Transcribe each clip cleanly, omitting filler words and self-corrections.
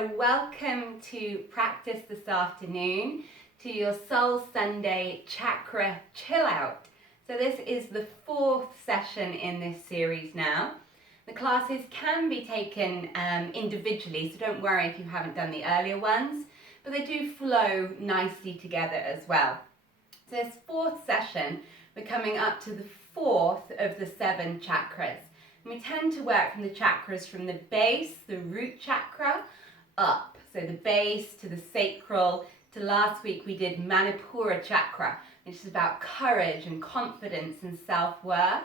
So welcome to practice this afternoon to your Soul Sunday Chakra Chillout. So this is the fourth session in this series now. The classes can be taken individually, so don't worry if you haven't done the earlier ones, but they do flow nicely together as well. So this fourth session, we're coming up to the fourth of the 7 chakras. And we tend to work from the chakras from the base, the root chakra, up. So the base to the sacral, to last week we did Manipura chakra, which is about courage and confidence and self-worth.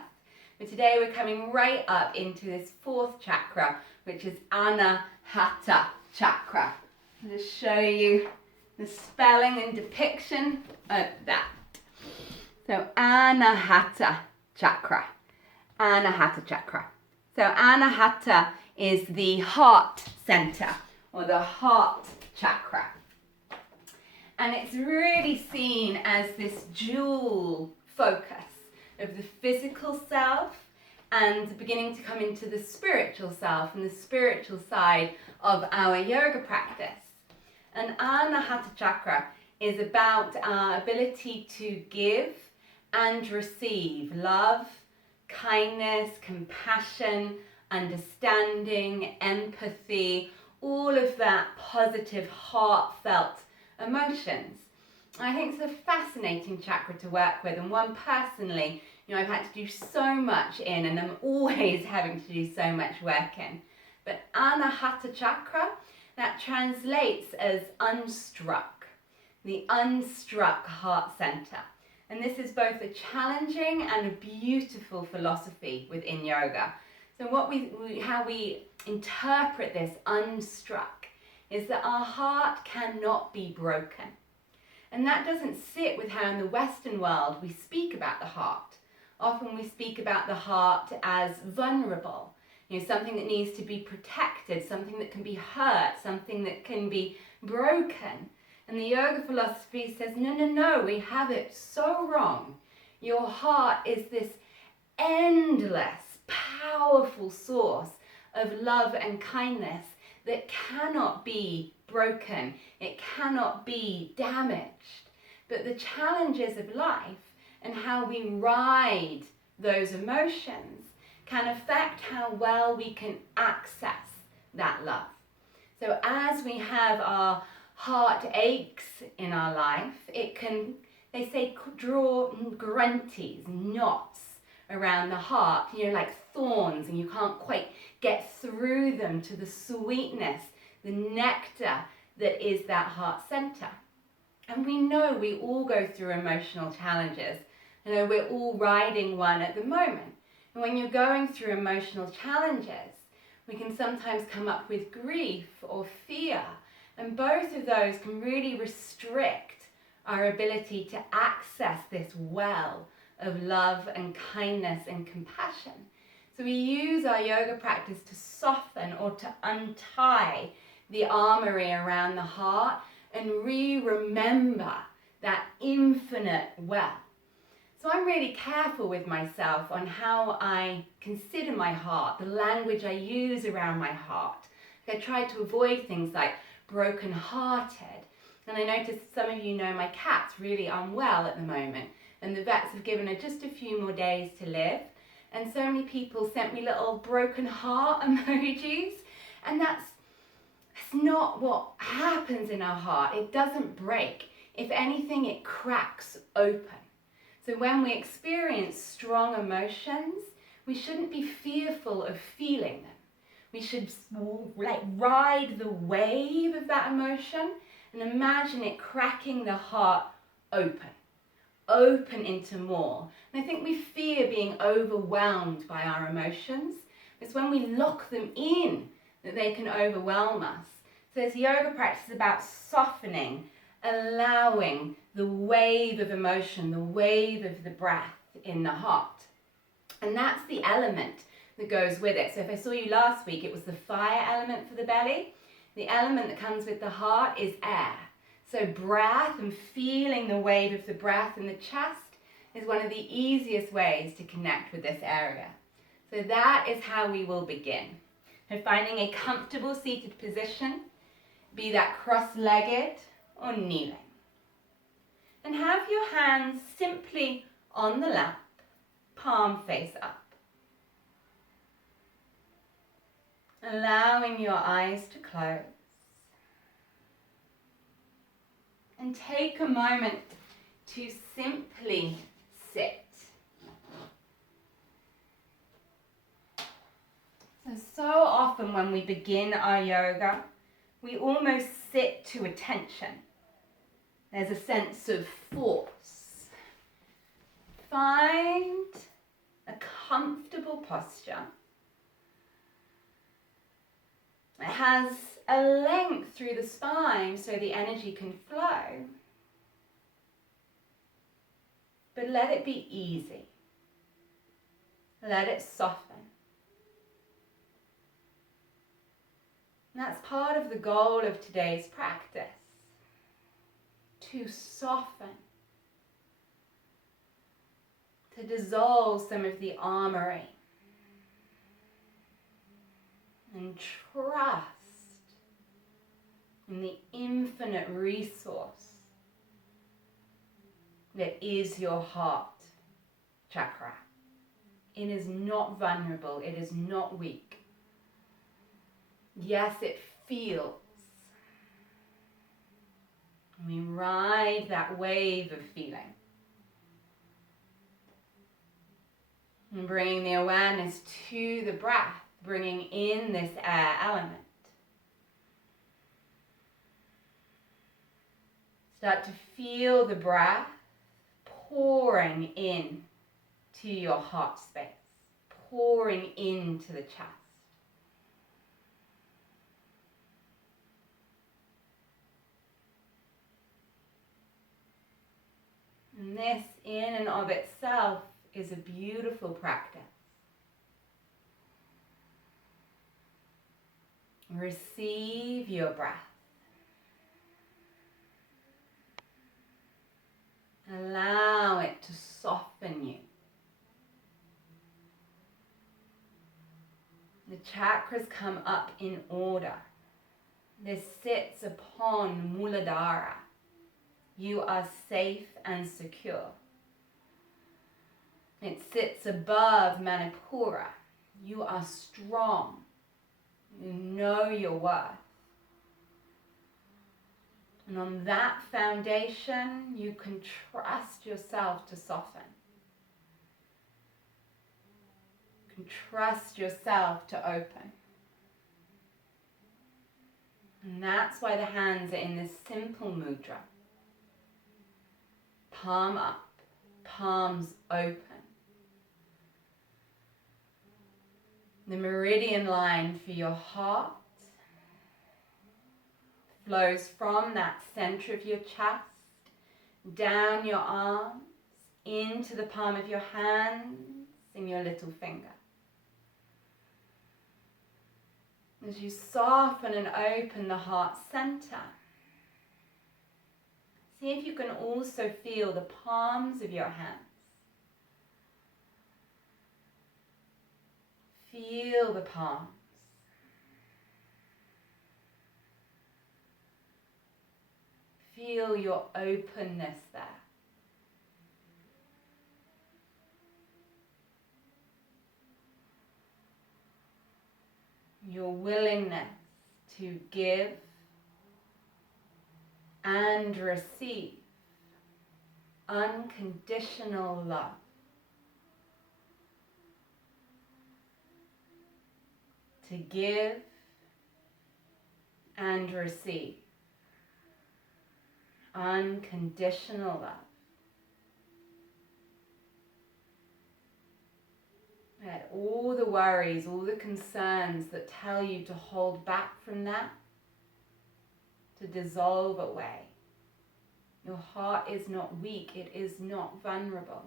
But today we're coming right up into this fourth chakra, which is Anahata Chakra. I'll just show you the spelling and depiction of that. So Anahata Chakra. Anahata Chakra. So Anahata is the heart center or the heart chakra. And it's really seen as this dual focus of the physical self and beginning to come into the spiritual self and the spiritual side of our yoga practice. And Anahata Chakra is about our ability to give and receive love, kindness, compassion, understanding, empathy, all of that positive, heartfelt emotions. I think it's a fascinating chakra to work with, and one personally, I've had to do so much in, and I'm always having to do so much work in. But Anahata Chakra, that translates as unstruck, the unstruck heart center. And this is both a challenging and a beautiful philosophy within yoga. So how we interpret this unstruck is that our heart cannot be broken. And that doesn't sit with how in the Western world we speak about the heart. Often we speak about the heart as vulnerable, something that needs to be protected, something that can be hurt, something that can be broken. And the yoga philosophy says, no, we have it so wrong. Your heart is this endless, powerful source of love and kindness that cannot be broken. It cannot be damaged. But the challenges of life and how we ride those emotions can affect how well we can access that love. So as we have our heart aches in our life, it can, they say, draw grunties, knots around the heart, like thorns, and you can't quite get through them to the sweetness, the nectar that is that heart center. And we know we all go through emotional challenges. We're all riding one at the moment. And when you're going through emotional challenges, we can sometimes come up with grief or fear. And both of those can really restrict our ability to access this well of love and kindness and compassion. So we use our yoga practice to soften or to untie the armory around the heart and remember that infinite well. So I'm really careful with myself on how I consider my heart, the language I use around my heart. I try to avoid things like broken-hearted. And I noticed some of you know my cat's really unwell at the moment, and the vets have given her just a few more days to live. And so many people sent me little broken heart emojis, and that's not what happens in our heart. It doesn't break. If anything, it cracks open. So when we experience strong emotions, we shouldn't be fearful of feeling them. We should ride the wave of that emotion and imagine it cracking the heart open into more. And I think we fear being overwhelmed by our emotions. It's when we lock them in that they can overwhelm us. So this yoga practice is about softening, allowing the wave of emotion, the wave of the breath in the heart. And that's the element that goes with it. So if I saw you last week, it was the fire element for the belly. The element that comes with the heart is air. So breath and feeling the wave of the breath in the chest is one of the easiest ways to connect with this area. So that is how we will begin. So finding a comfortable seated position, be that cross-legged or kneeling. And have your hands simply on the lap, palm face up. Allowing your eyes to close. And take a moment to simply sit. So often when we begin our yoga, we almost sit to attention. There's a sense of force. Find a comfortable posture. It has a length through the spine so the energy can flow. But let it be easy. Let it soften. And that's part of the goal of today's practice. To soften. To dissolve some of the armory. And trust in the infinite resource that is your heart chakra. It is not vulnerable. It is not weak. Yes, it feels. We ride that wave of feeling. And bringing the awareness to the breath, bringing in this air element. Start to feel the breath pouring in to your heart space, pouring into the chest. And this in and of itself is a beautiful practice. Receive your breath. Allow it to soften you. The chakras come up in order. This sits upon Muladhara. You are safe and secure. It sits above Manipura. You are strong. You know your worth. And on that foundation, you can trust yourself to soften. You can trust yourself to open. And that's why the hands are in this simple mudra. Palm up, palms open. The meridian line for your heart flows from that center of your chest, down your arms, into the palm of your hands and your little finger. As you soften and open the heart center, see if you can also feel the palms of your hands. Feel the palms. Feel your openness there. Your willingness to give and receive unconditional love. To give and receive unconditional love. Let all the worries, all the concerns that tell you to hold back from that, to dissolve away. Your heart is not weak, it is not vulnerable.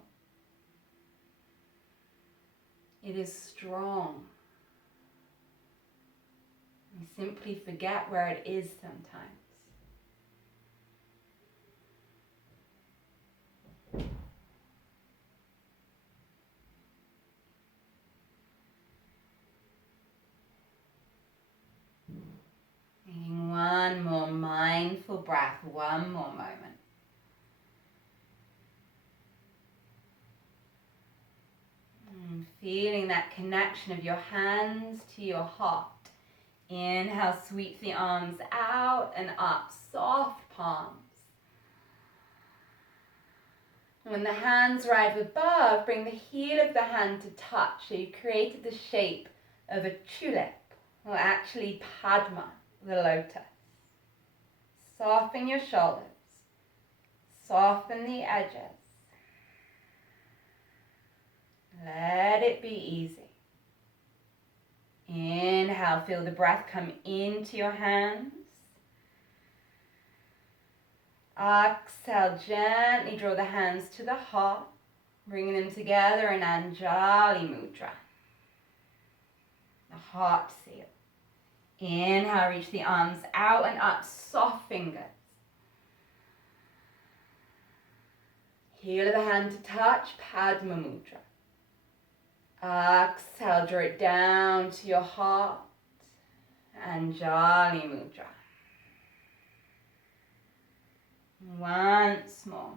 It is strong. We simply forget where it is sometimes. Taking one more breath one more moment. Feeling that connection of your hands to your heart. Inhale, sweep the arms out and up, soft palms. When the hands arrive above, bring the heel of the hand to touch. So you created the shape of a tulip, or actually Padma, the lotus. Soften your shoulders. Soften the edges. Let it be easy. Inhale, feel the breath come into your hands. Exhale, gently draw the hands to the heart, bringing them together in Anjali Mudra, the heart seal. Inhale, reach the arms out and up, soft fingers. Heel of the hand to touch, Padma Mudra. Exhale, draw it down to your heart, Anjali Mudra. Once more.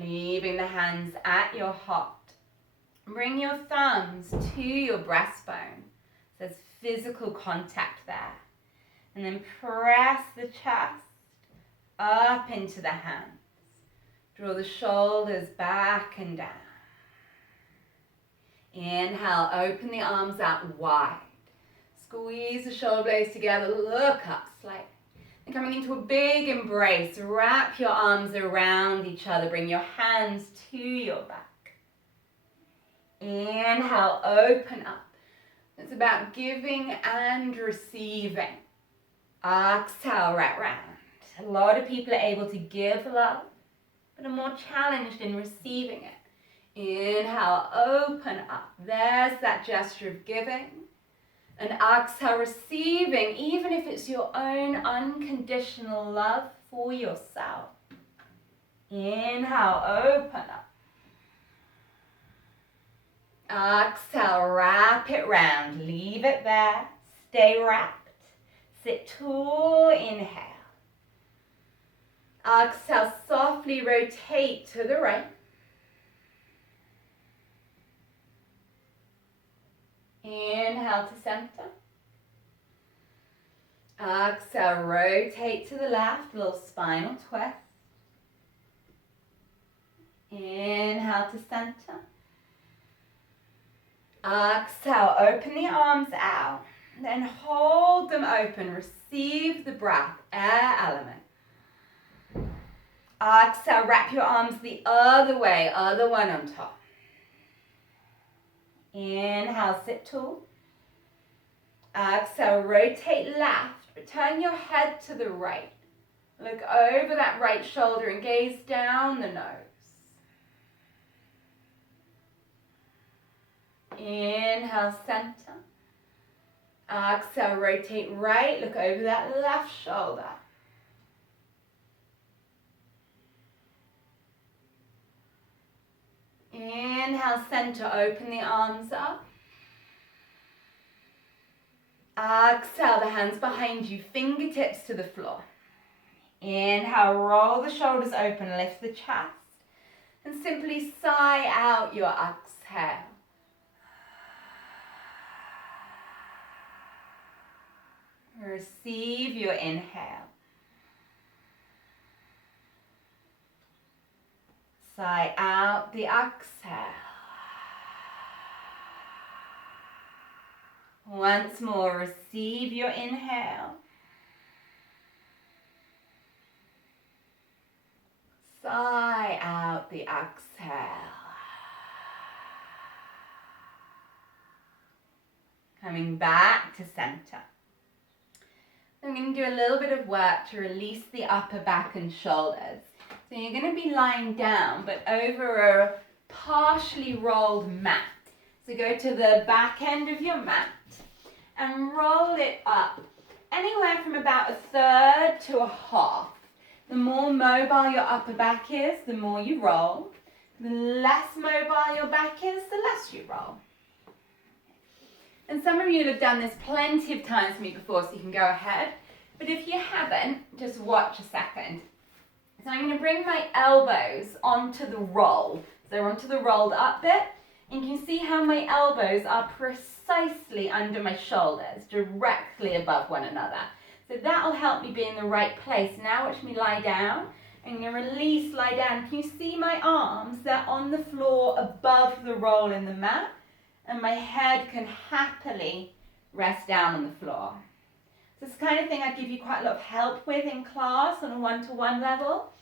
Leaving the hands at your heart. Bring your thumbs to your breastbone. There's physical contact there. And then press the chest up into the hands. Draw the shoulders back and down. Inhale, open the arms out wide. Squeeze the shoulder blades together, look up slightly. And coming into a big embrace, wrap your arms around each other. Bring your hands to your back. Inhale, open up. It's about giving and receiving. Exhale, wrap round. A lot of people are able to give love, but are more challenged in receiving it. Inhale, open up. There's that gesture of giving. And exhale, receiving, even if it's your own unconditional love for yourself. Inhale, open up. Exhale, wrap it round. Leave it there. Stay wrapped. Sit tall, inhale. Exhale, softly rotate to the right. Inhale to center. Exhale, rotate to the left, little spinal twist. Inhale to center. Exhale, open the arms out. Then hold them open. Receive the breath, air element. Exhale, wrap your arms the other way, other one on top. Inhale, sit tall. Exhale, rotate left. Return your head to the right. Look over that right shoulder and gaze down the nose. Inhale, center. Exhale, rotate right. Look over that left shoulder. Inhale, center, open the arms up. Exhale, the hands behind you, fingertips to the floor. Inhale, roll the shoulders open, lift the chest. And simply sigh out your exhale. Receive your inhale. Sigh out the exhale. Once more, receive your inhale. Sigh out the exhale. Coming back to center. I'm going to do a little bit of work to release the upper back and shoulders. So you're going to be lying down, but over a partially rolled mat. So go to the back end of your mat and roll it up anywhere from about a third to a half. The more mobile your upper back is, the more you roll. The less mobile your back is, the less you roll. And some of you will have done this plenty of times with me before, so you can go ahead. But if you haven't, just watch a second. So I'm going to bring my elbows onto the roll. So onto the rolled up bit. And you can see how my elbows are precisely under my shoulders, directly above one another. So that'll help me be in the right place. Now watch me lie down. I'm going to release, lie down. Can you see my arms? They're on the floor above the roll in the mat. And my head can happily rest down on the floor. So it's the kind of thing I'd give you quite a lot of help with in class on a one-to-one level.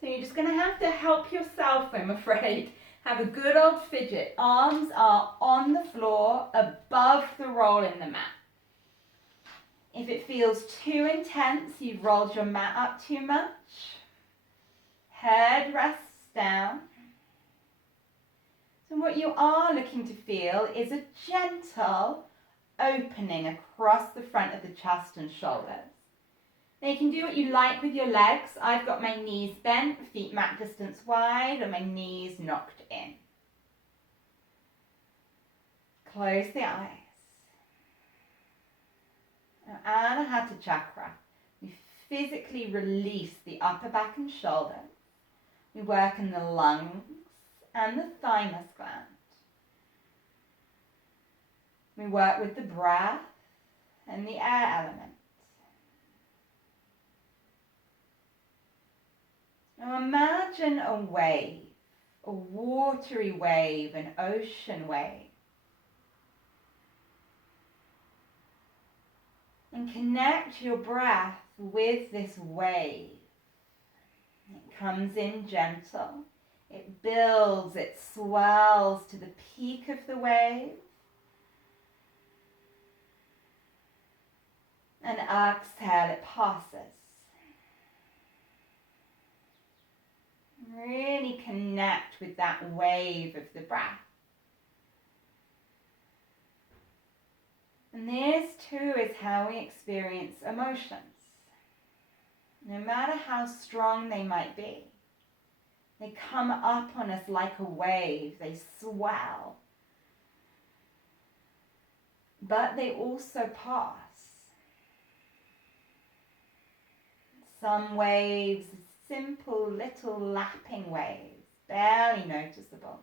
So you're just going to have to help yourself, I'm afraid. Have a good old fidget. Arms are on the floor above the roll in the mat. If it feels too intense, you've rolled your mat up too much. Head rests down. So what you are looking to feel is a gentle opening across the front of the chest and shoulders. Now you can do what you like with your legs. I've got my knees bent, feet mat distance wide, and my knees knocked in. Close the eyes. Now, Anahata Chakra. We physically release the upper back and shoulders. We work in the lungs and the thymus gland. We work with the breath and the air element. Now imagine a wave, a watery wave, an ocean wave. And connect your breath with this wave. It comes in gentle. It builds, it swells to the peak of the wave. And exhale, it passes. Really connect with that wave of the breath. And this too is how we experience emotions. No matter how strong they might be, they come up on us like a wave, they swell. But they also pass. Some waves, simple little lapping waves, barely noticeable.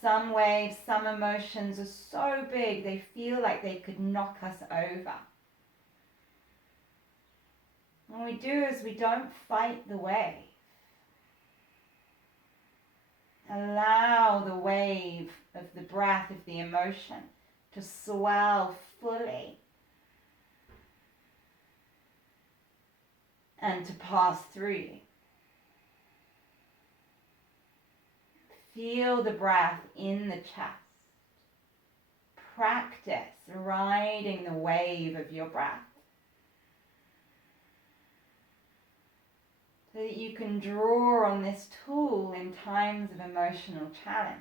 Some waves, some emotions are so big they feel like they could knock us over. What we do is we don't fight the wave. Allow the wave of the breath, of the emotion, to swell fully and to pass through you. Feel the breath in the chest. Practice riding the wave of your breath so that you can draw on this tool in times of emotional challenge.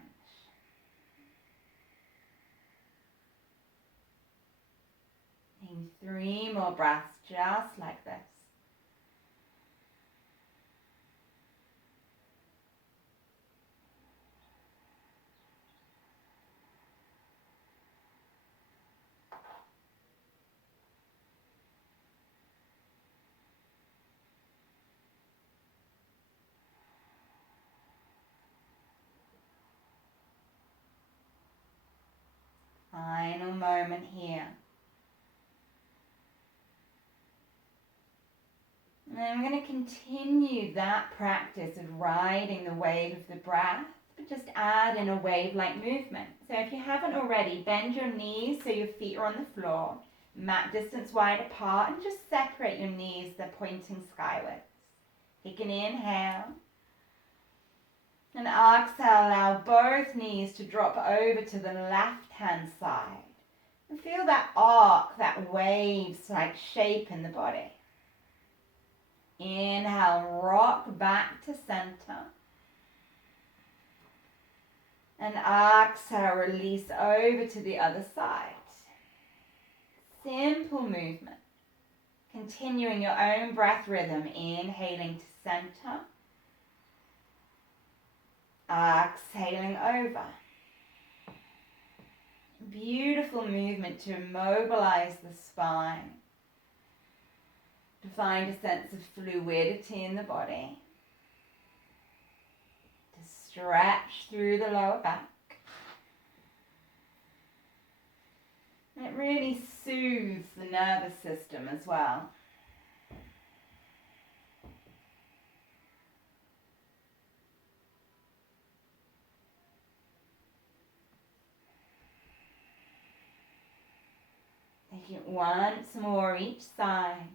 Taking 3 more breaths just like this. Final moment here. And I'm going to continue that practice of riding the wave of the breath, but just add in a wave-like movement. So if you haven't already, bend your knees so your feet are on the floor, mat distance wide apart, and just separate your knees, they're pointing skywards. Take an inhale. And exhale, allow both knees to drop over to the left-hand side. And feel that arc, that wave-like shape in the body. Inhale, rock back to center. And exhale, release over to the other side. Simple movement. Continuing your own breath rhythm, inhaling to center. Exhaling over. Beautiful movement to immobilize the spine, to find a sense of fluidity in the body, to stretch through the lower back. And it really soothes the nervous system as well. Take it once more each side.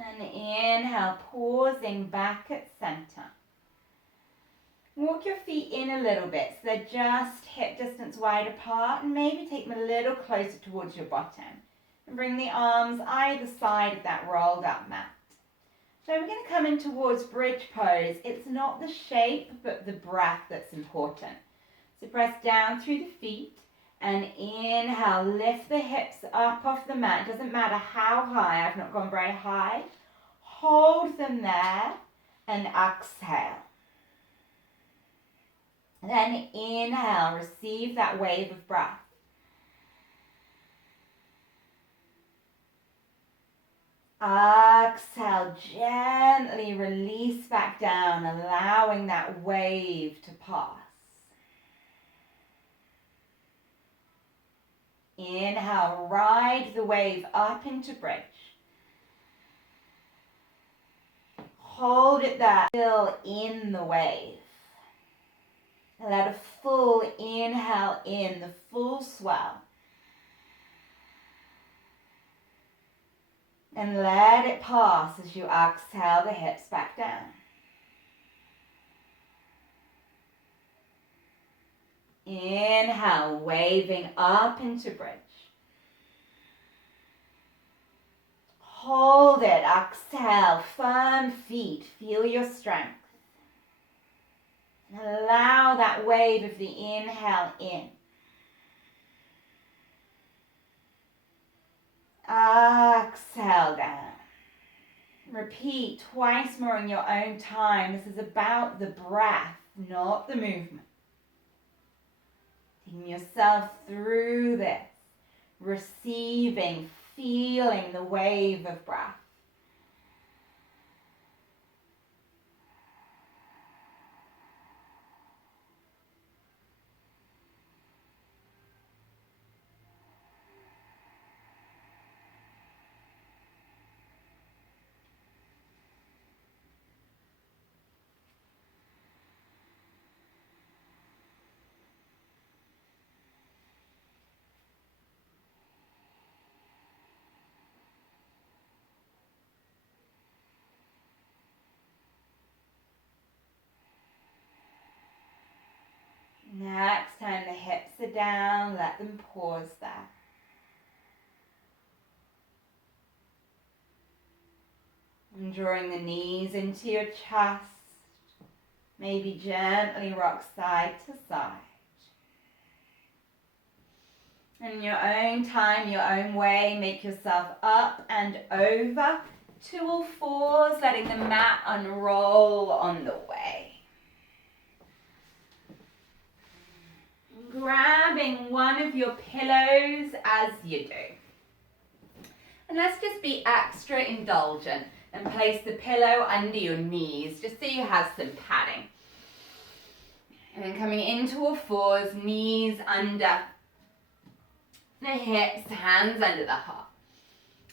And inhale, pausing back at center. Walk your feet in a little bit so they're just hip distance wide apart, and maybe take them a little closer towards your bottom. And bring the arms either side of that rolled up mat. So we're going to come in towards bridge pose. It's not the shape, but the breath that's important. So press down through the feet and inhale, lift the hips up off the mat. It doesn't matter how high, I've not gone very high. Hold them there and exhale. Then inhale, receive that wave of breath. Exhale, gently release back down, allowing that wave to pass. Inhale, ride the wave up into bridge. Hold it there, still in the wave. Let a full inhale in, the full swell. And let it pass as you exhale the hips back down. Inhale, waving up into bridge. Hold it, exhale, firm feet, feel your strength. And allow that wave of the inhale in. Exhale down. Repeat twice more in your own time. This is about the breath, not the movement. Taking yourself through this, receiving, feeling the wave of breath. Next time the hips are down, let them pause there. And drawing the knees into your chest, maybe gently rock side to side. In your own time, your own way, make yourself up and over to all fours, letting the mat unroll on the way. Grabbing one of your pillows as you do. And let's just be extra indulgent and place the pillow under your knees, just so you have some padding. And then coming into all fours, knees under the hips, hands under the heart.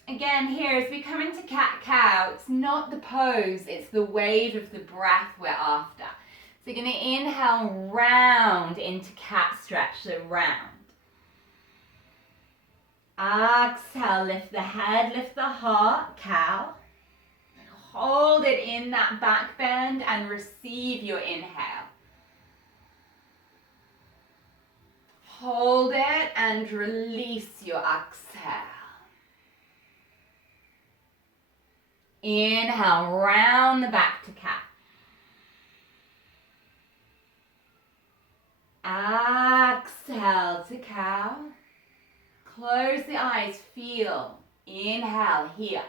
Again, here as we come into cat-cow, it's not the pose, it's the wave of the breath we're after. So you're going to inhale round into cat stretch, so round. Exhale, lift the head, lift the heart, cow. And hold it in that back bend and receive your inhale. Hold it and release your exhale. Inhale, round the back to cat. Exhale to cow. Close the eyes, feel. Inhale here.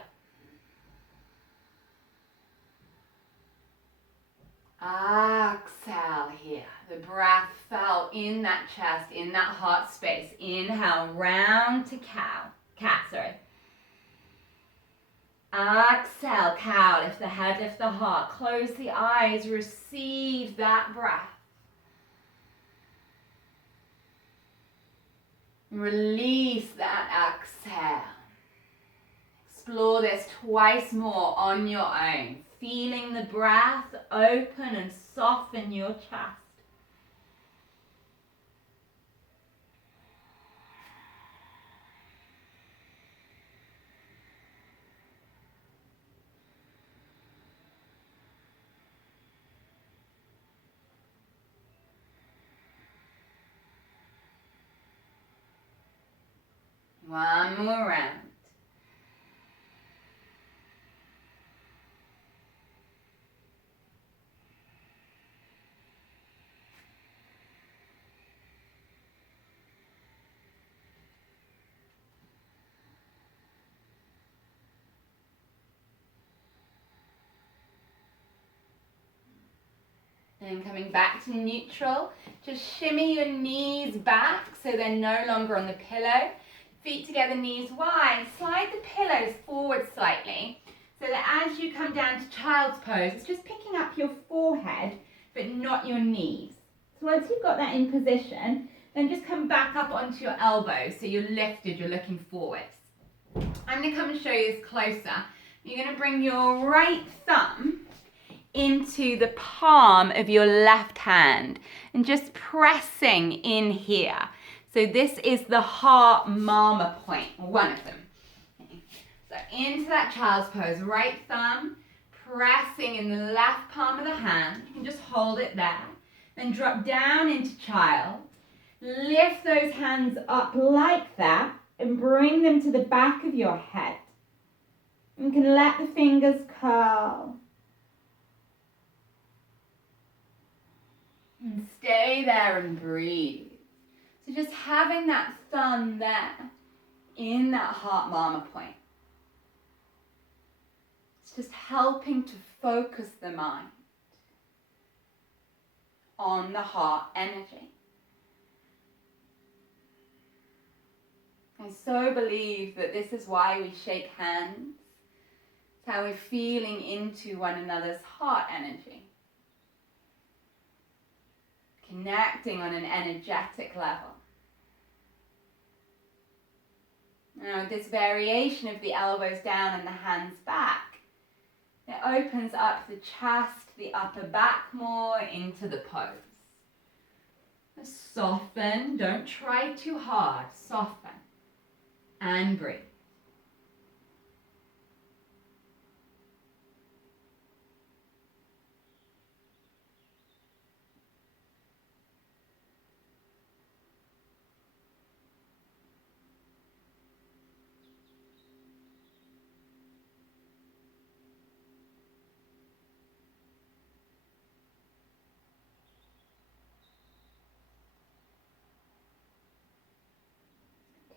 Exhale here. The breath felt in that chest, in that heart space. Inhale, round to cat, sorry. Exhale, cow, lift the head, lift the heart. Close the eyes, receive that breath. Release that exhale. Explore this twice more on your own. Feeling the breath open and soften your chest. One more round. Then coming back to neutral, just shimmy your knees back so they're no longer on the pillow. Feet together, knees wide. Slide the pillows forward slightly so that as you come down to child's pose, it's just picking up your forehead but not your knees. So once you've got that in position, then just come back up onto your elbows so you're lifted, you're looking forwards. I'm going to come and show you this closer. You're going to bring your right thumb into the palm of your left hand and just pressing in here. So this is the heart mama point, or one of them. Okay. So into that child's pose, right thumb pressing in the left palm of the hand. You can just hold it there. Then drop down into child. Lift those hands up like that and bring them to the back of your head. You can let the fingers curl. And stay there and breathe. So just having that thumb there in that heart mama point. It's just helping to focus the mind on the heart energy. I so believe that this is why we shake hands. It's how we're feeling into one another's heart energy. Connecting on an energetic level. Now with this variation of the elbows down and the hands back, it opens up the chest, the upper back more into the pose. Soften, don't try too hard, soften and breathe.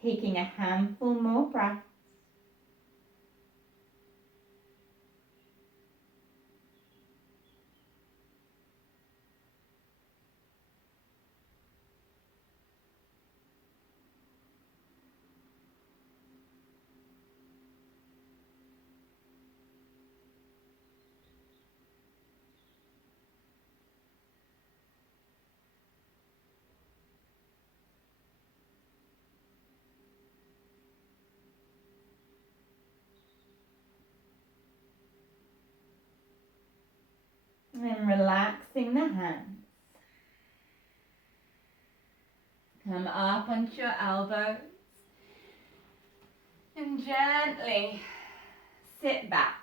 Taking a handful more breaths. And then relaxing the hands. Come up onto your elbows. And gently sit back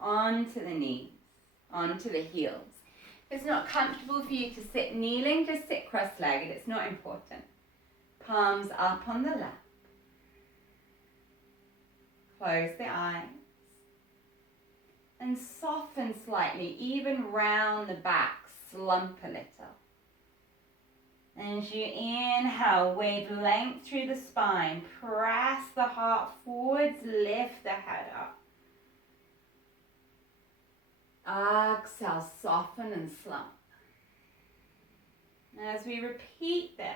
onto the knees, onto the heels. If it's not comfortable for you to sit kneeling, just sit cross-legged. It's not important. Palms up on the lap. Close the eyes. And soften slightly, even round the back, slump a little. And as you inhale, wave length through the spine. Press the heart forwards, lift the head up. Exhale, soften and slump. And as we repeat this,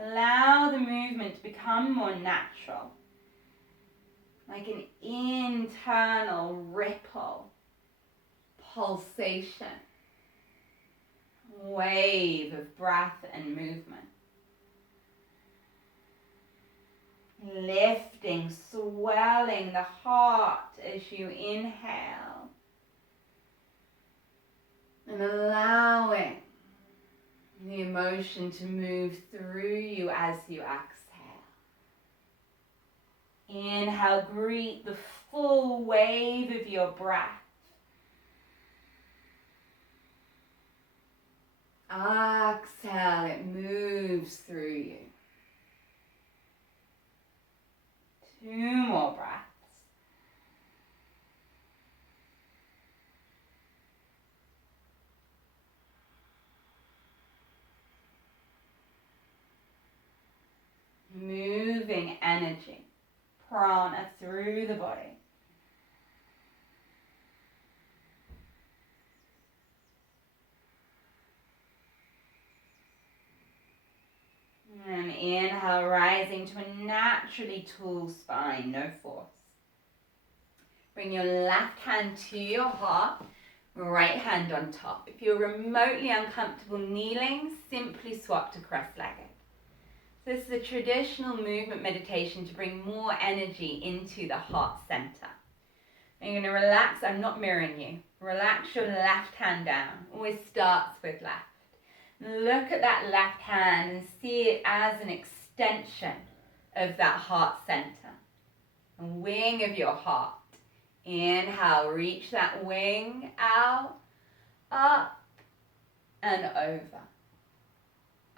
allow the movement to become more natural, like an internal ripple, pulsation, wave of breath and movement. Lifting, swelling the heart as you inhale, and allowing the emotion to move through you as you exhale. Inhale, greet the full wave of your breath. Exhale, it moves through you. 2 more breaths. Moving energy, prana through the body. And inhale, rising to a naturally tall spine, no force. Bring your left hand to your heart, right hand on top. If you're remotely uncomfortable kneeling, simply swap to cross-legged. So this is a traditional movement meditation to bring more energy into the heart center. And you're going to relax, I'm not mirroring you. Relax your left hand down. Always starts with left. Look at that left hand and see it as an extension of that heart center. A wing of your heart. Inhale, reach that wing out, up and over.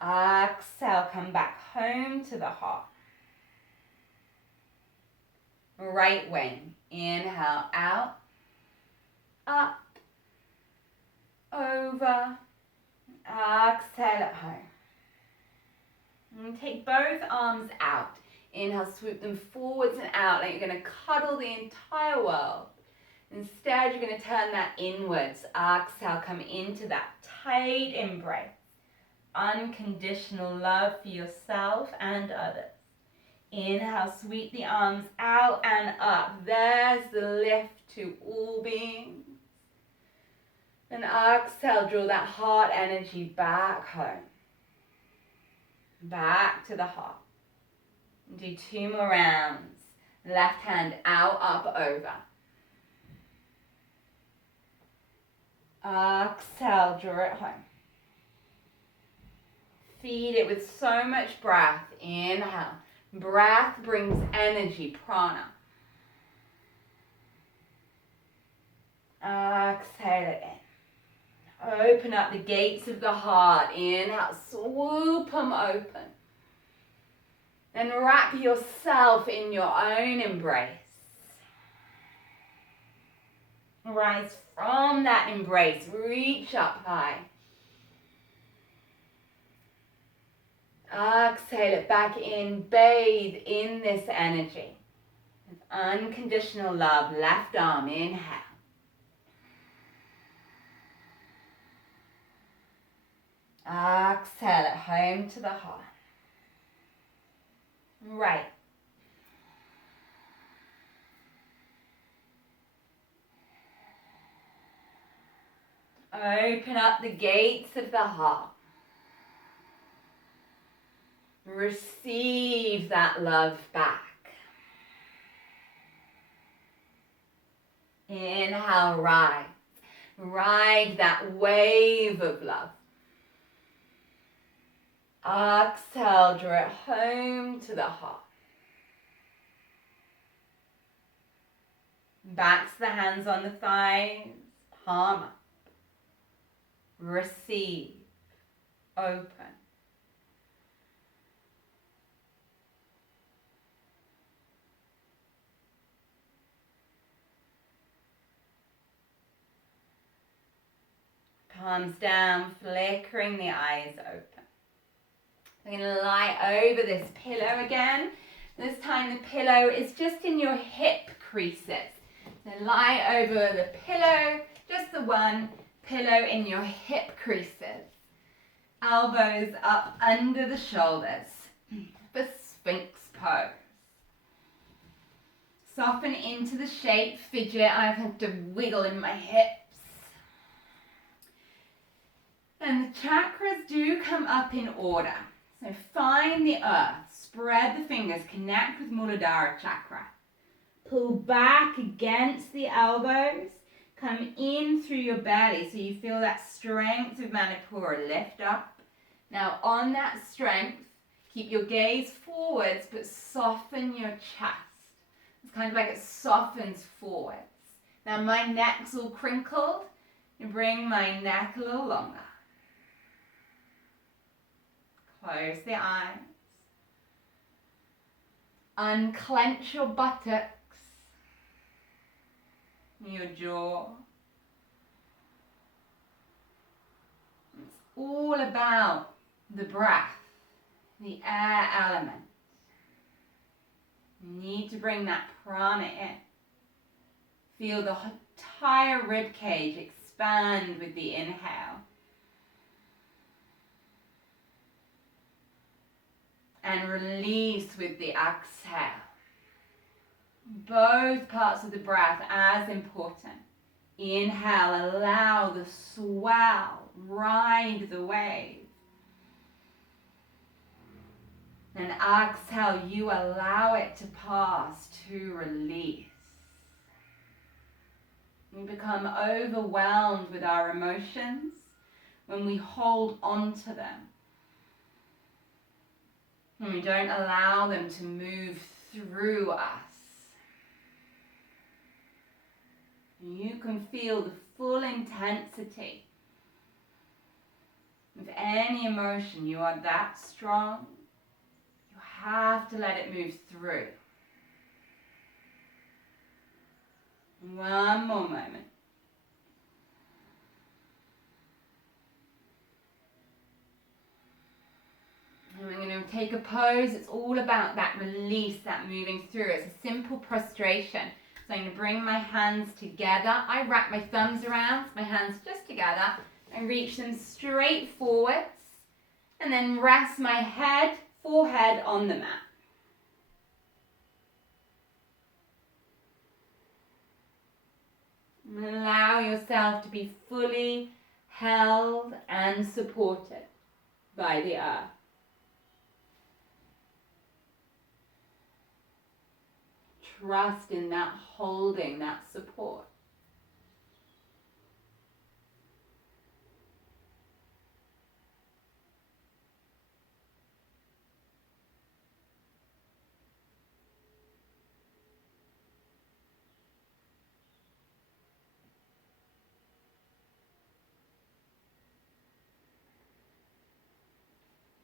Exhale, come back home to the heart. Right wing, inhale out, up, over, exhale at home. And take both arms out. Inhale, swoop them forwards and out like you're going to cuddle the entire world. Instead, you're going to turn that inwards. Exhale, come into that tight embrace. Unconditional love for yourself and others. Inhale, sweep the arms out and up. There's the lift to all beings. And exhale, draw that heart energy back home. Back to the heart. Do 2 more rounds. Left hand out, up, over. Exhale, draw it home. Feed it with so much breath. Inhale. Breath brings energy, prana. Exhale it in. Open up the gates of the heart. Inhale, swoop them open. Then wrap yourself in your own embrace. Rise from that embrace, reach up high. Exhale it back in, bathe in this energy. With unconditional love, left arm, inhale. Exhale it home to the heart. Right. Open up the gates of the heart. Receive that love back. Inhale, rise. Ride that wave of love. Exhale, draw it home to the heart. Back to the hands on the thighs, palm up. Receive, open. Palms down, flickering the eyes open. I'm going to lie over this pillow again. This time the pillow is just in your hip creases. So lie over the pillow, just the one pillow in your hip creases. Elbows up under the shoulders for Sphinx pose. Soften into the shape, fidget. I have to wiggle in my hips. And the chakras do come up in order. So find the earth, spread the fingers, connect with Muladhara chakra. Pull back against the elbows, come in through your belly so you feel that strength of Manipura, lift up. Now on that strength, keep your gaze forwards but soften your chest. It's kind of like it softens forwards. Now my neck's all crinkled, and bring my neck a little longer. Close the eyes. Unclench your buttocks, your jaw. It's all about the breath, the air element. You need to bring that prana in. Feel the entire rib cage expand with the inhale. And release with the exhale. Both parts of the breath as important. Inhale, allow the swell, ride the wave. And exhale, you allow it to pass, to release. We become overwhelmed with our emotions when we hold on to them. And we don't allow them to move through us. You can feel the full intensity of any emotion. You are that strong. You have to let it move through. One more moment. And we're going to take a pose. It's all about that release, that moving through. It's a simple prostration. So I'm going to bring my hands together. I wrap my thumbs around, my hands just together. I reach them straight forwards. And then rest my head, forehead on the mat. And allow yourself to be fully held and supported by the earth. Trust in that holding, that support.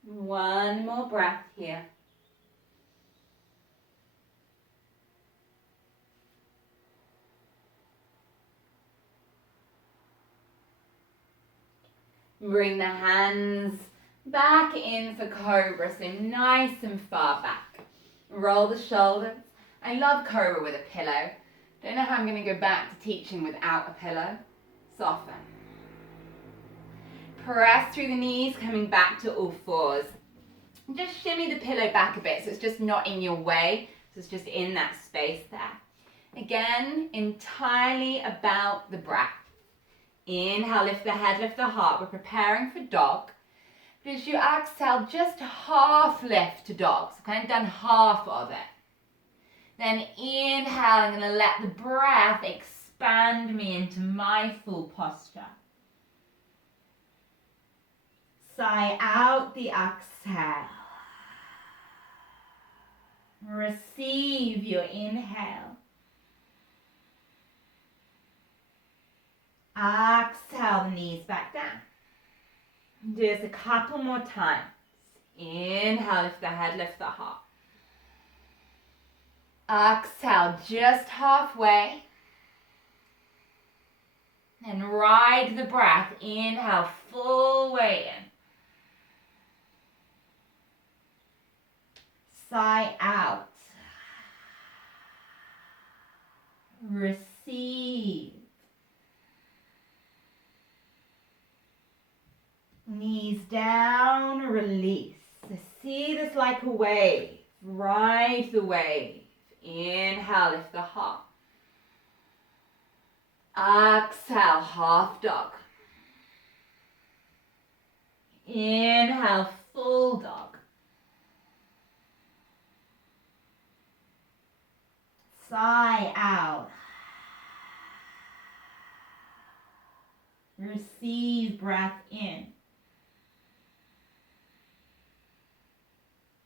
One more breath here. Bring the hands back in for cobra, so nice and far back. Roll the shoulders. I love cobra with a pillow. Don't know how I'm going to go back to teaching without a pillow. Soften. Press through the knees, coming back to all fours. Just shimmy the pillow back a bit so it's just not in your way, so it's just in that space there. Again, entirely about the breath. Inhale, lift the head, lift the heart. We're preparing for dog. But as you exhale, just half lift to dog. So kind of done half of it. Then inhale, I'm going to let the breath expand me into my full posture. Sigh out the exhale. Receive your inhale. Exhale the knees back down. Do this a couple more times. Inhale, lift the head, lift the heart. Exhale, just halfway. And ride the breath. Inhale, full way in. Sigh out. Receive. Knees down, release. See this like a wave. Ride the wave. Inhale, lift the heart. Exhale, half dog. Inhale, full dog. Sigh out. Receive breath in.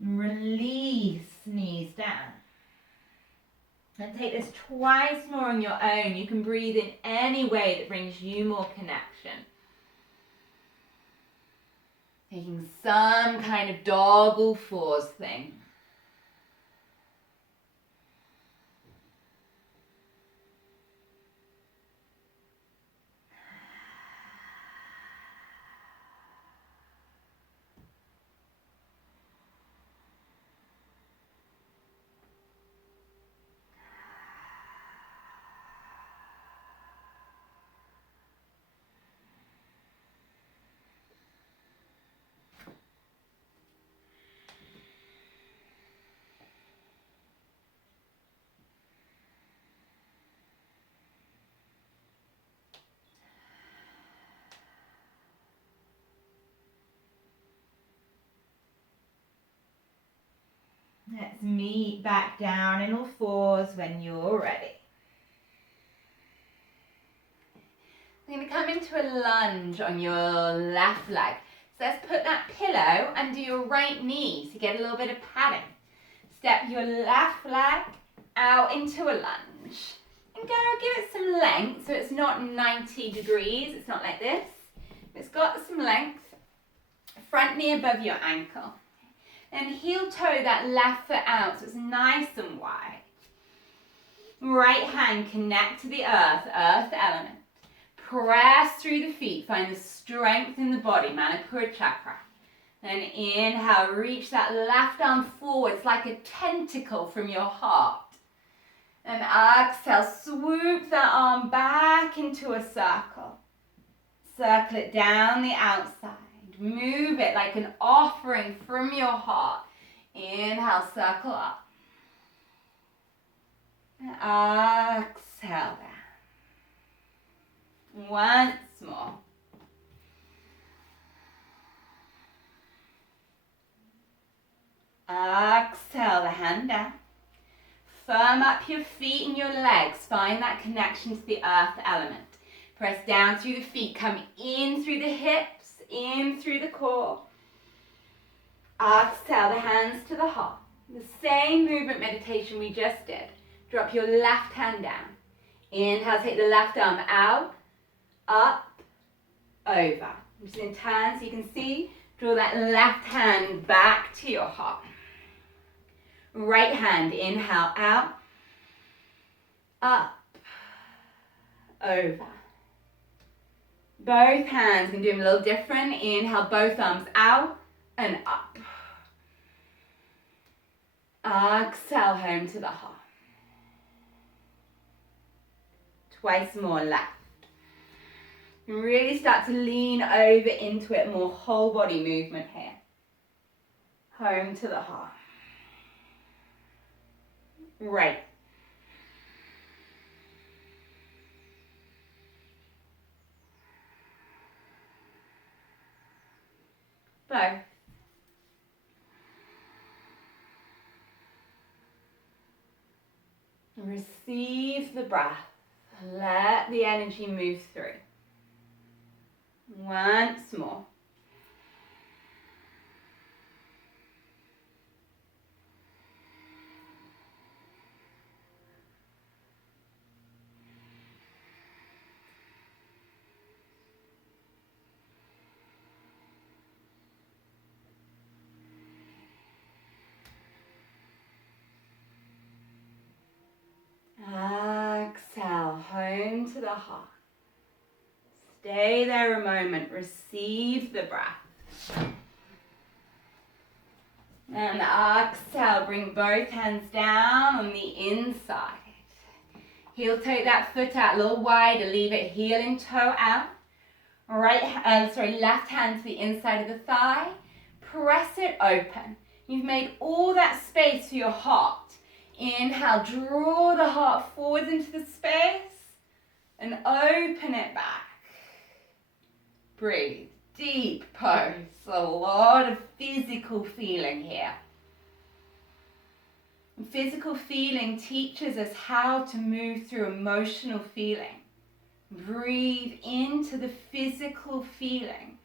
Release, knees down. And take this twice more on your own. You can breathe in any way that brings you more connection. Taking some kind of dog or fours thing. Let's meet back down in all fours when you're ready. We're going to come into a lunge on your left leg. So let's put that pillow under your right knee to get a little bit of padding. Step your left leg out into a lunge. And go, give it some length, so it's not 90 degrees, it's not like this. It's got some length. Front knee above your ankle. And heel toe that left foot out so it's nice and wide. Right hand connect to the earth element. Press through the feet, find the strength in the body, Anahata Chakra. Then inhale, reach that left arm forwards like a tentacle from your heart. And exhale, swoop that arm back into a circle. Circle it down the outside. Move it like an offering from your heart. Inhale, circle up. And exhale down. Once more. Exhale the hand down. Firm up your feet and your legs. Find that connection to the earth element. Press down through the feet. Come in through the hips, in through the core. Exhale the hands to the heart. The same movement meditation we just did. Drop your left hand down. Inhale, take the left arm out, up, over. I'm just going to turn so you can see. Draw that left hand back to your heart. Right hand, inhale, out, up, over. Both hands can do them a little different. Inhale, both arms out and up. Exhale, home to the heart. Twice more left. And really start to lean over into it, more whole body movement here. Home to the heart. Right. Both. Receive the breath. Let the energy move through. Once more. Exhale, home to the heart. Stay there a moment, receive the breath. And exhale, bring both hands down on the inside. Heel toe that foot out a little wider, leave it heel and toe out. Left hand to the inside of the thigh. Press it open. You've made all that space for your heart. Inhale, draw the heart forward into the space and open it back. Breathe. Deep pose. A lot of physical feeling here. And physical feeling teaches us how to move through emotional feeling. Breathe into the physical feeling.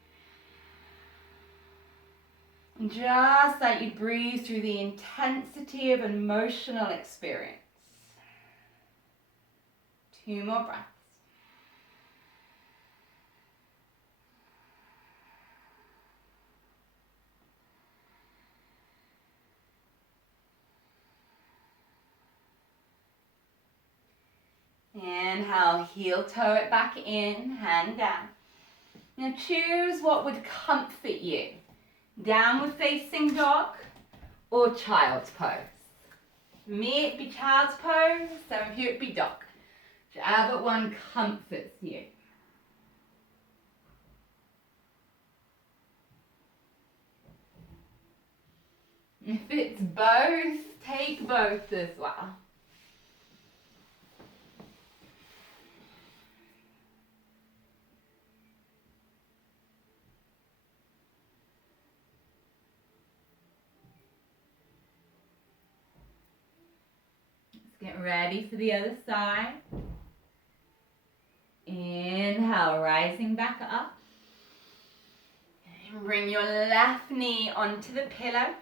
And just like you breathe through the intensity of emotional experience. 2 more breaths. Inhale, heel toe it back in, hand down. Now choose what would comfort you. Downward facing dog or child's pose. For me it'd be child's pose, some of you it'd be dog. Whichever one comforts you. If it's both, take both as well. Get ready for the other side. Inhale, rising back up. And bring your left knee onto the pillow.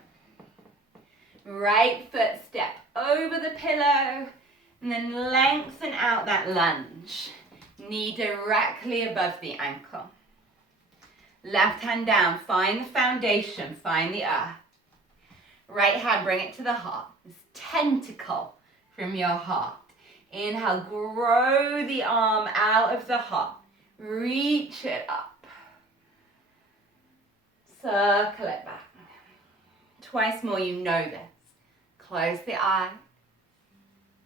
Right foot step over the pillow. And then lengthen out that lunge. Knee directly above the ankle. Left hand down, find the foundation, find the earth. Right hand, bring it to the heart. This tentacle from your heart. Inhale, grow the arm out of the heart. Reach it up. Circle it back. Twice more, you know this. Close the eye.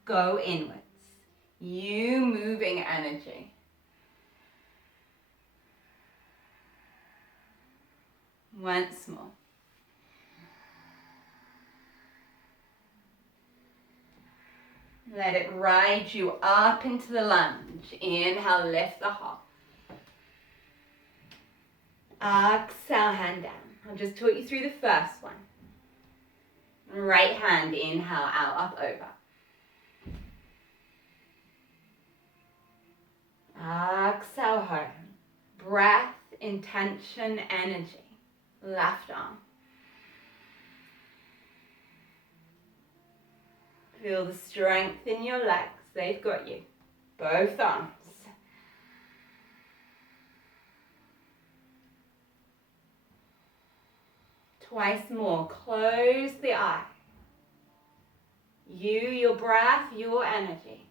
Go inwards. You moving energy. Once more. Let it ride you up into the lunge. Inhale, lift the heart. Exhale, hand down. I'll just talk you through the first one. Right hand, inhale, out, up, over. Exhale, home. Breath, intention, energy. Left arm. Feel the strength in your legs. They've got you. Both arms. Twice more. Close the eye. You, your breath, your energy.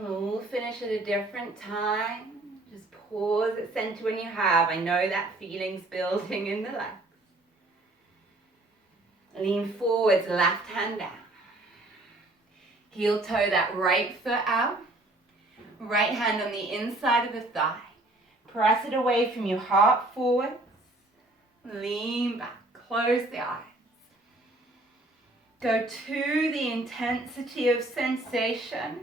We'll finish at a different time. Just pause at center when you have. I know that feeling's building in the legs. Lean forwards, left hand down. Heel toe that right foot out. Right hand on the inside of the thigh. Press it away from your heart forwards. Lean back, close the eyes. Go to the intensity of sensation.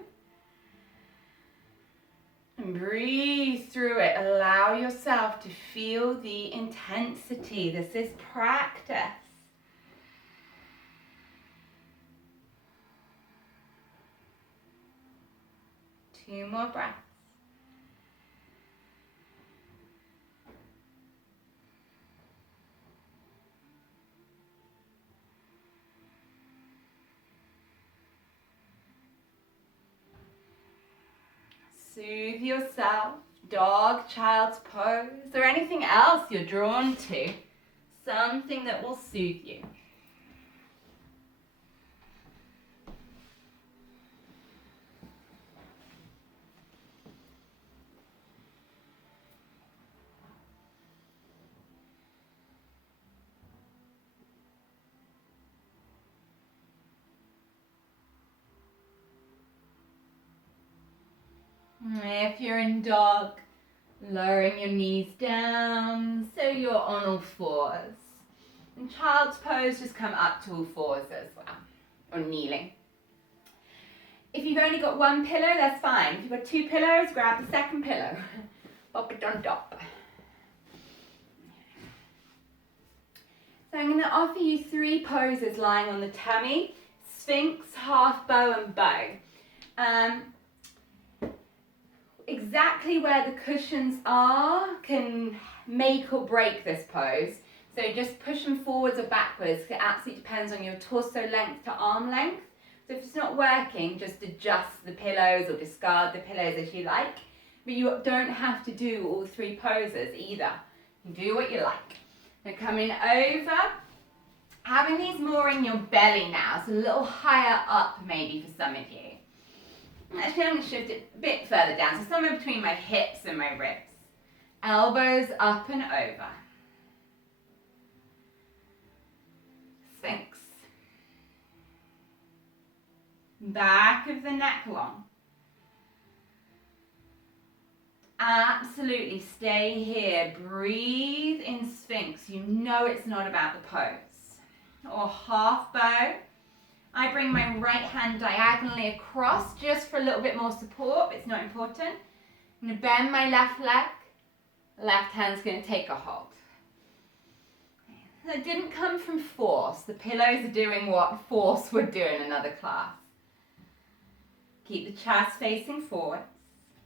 And breathe through it. Allow yourself to feel the intensity. This is practice. Two more breaths. Soothe yourself. Dog, child's pose, or anything else you're drawn to. Something that will soothe you. If you're in dog, lowering your knees down so you're on all fours. In child's pose, just come up to all fours as well, or kneeling. If you've only got one pillow, that's fine. If you've got two pillows, grab the second pillow. Pop it on top. So I'm going to offer you three poses lying on the tummy: Sphinx, half bow, and bow. Exactly where the cushions are can make or break this pose. So just push them forwards or backwards. It absolutely depends on your torso length to arm length. So if it's not working, just adjust the pillows or discard the pillows as you like. But you don't have to do all three poses either. You can do what you like. Now coming over, having these more in your belly now, so a little higher up maybe for some of you. Actually, I'm going to shift it a bit further down, so somewhere between my hips and my ribs. Elbows up and over. Sphinx. Back of the neck long. Absolutely, stay here. Breathe in Sphinx. You know it's not about the pose. Or half bow. I bring my right hand diagonally across just for a little bit more support, but it's not important. I'm going to bend my left leg. Left hand's going to take a hold. That didn't come from force. The pillows are doing what force would do in another class. Keep the chest facing forwards.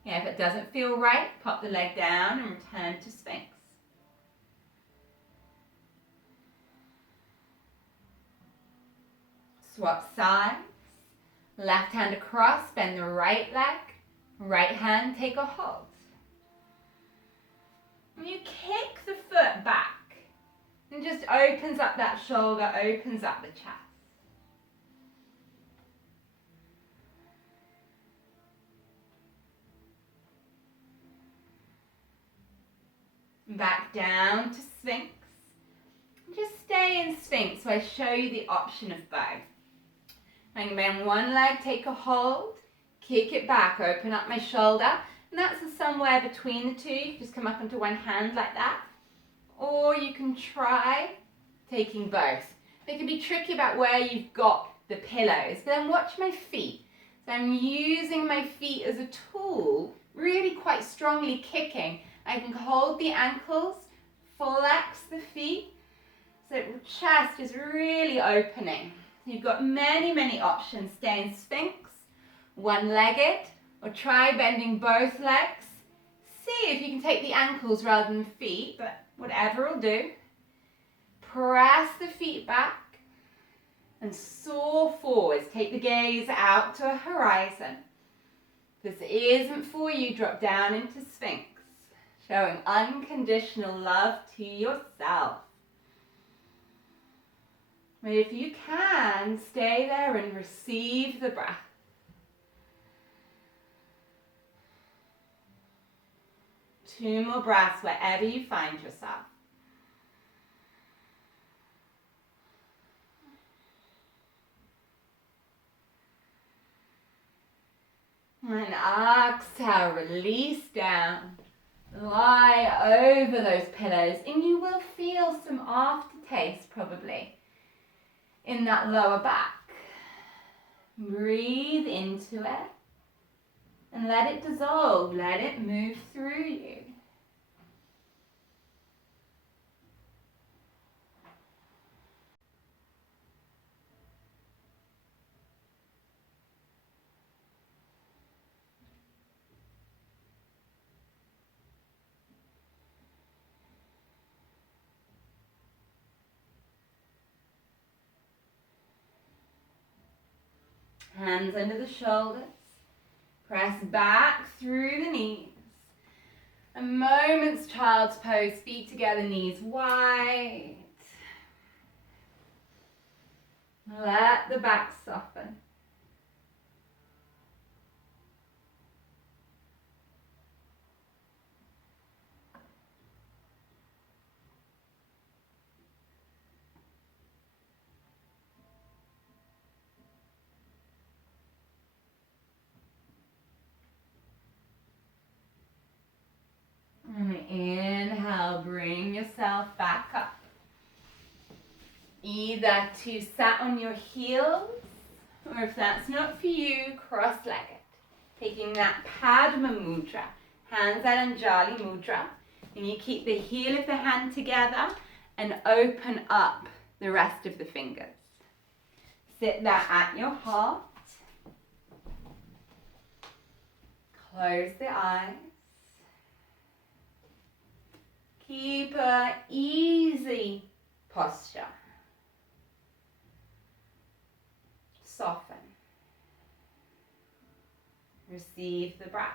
If it doesn't feel right, pop the leg down and return to Sphinx. Swap sides. Left hand across, bend the right leg. Right hand, take a hold. And you kick the foot back. And just opens up that shoulder, opens up the chest. Back down to Sphinx. Just stay in Sphinx so I show you the option of bow. I'm going to bend one leg, take a hold, kick it back, open up my shoulder. And that's somewhere between the two. You can just come up onto one hand like that. Or you can try taking both. It can be tricky about where you've got the pillows. But then watch my feet. So I'm using my feet as a tool, really quite strongly kicking. I can hold the ankles, flex the feet. So the chest is really opening. You've got many, many options. Stay in Sphinx, one-legged, or try bending both legs. See if you can take the ankles rather than feet, but whatever will do. Press the feet back and soar forwards. Take the gaze out to a horizon. If this isn't for you, drop down into Sphinx, showing unconditional love to yourself. But if you can, stay there and receive the breath. Two more breaths wherever you find yourself. And exhale, release down. Lie over those pillows and you will feel some aftertaste probably in that lower back. Breathe into it. And let it dissolve, let it move through you. Hands under the shoulders. Press back through the knees. A moment's child's pose, feet together, knees wide. Let the back soften. And inhale, bring yourself back up. Either to sat on your heels, or if that's not for you, cross-legged. Taking that Padma Mudra, hands at Anjali Mudra, and you keep the heel of the hand together and open up the rest of the fingers. Sit there at your heart. Close the eyes. Keep an easy posture. Soften. Receive the breath.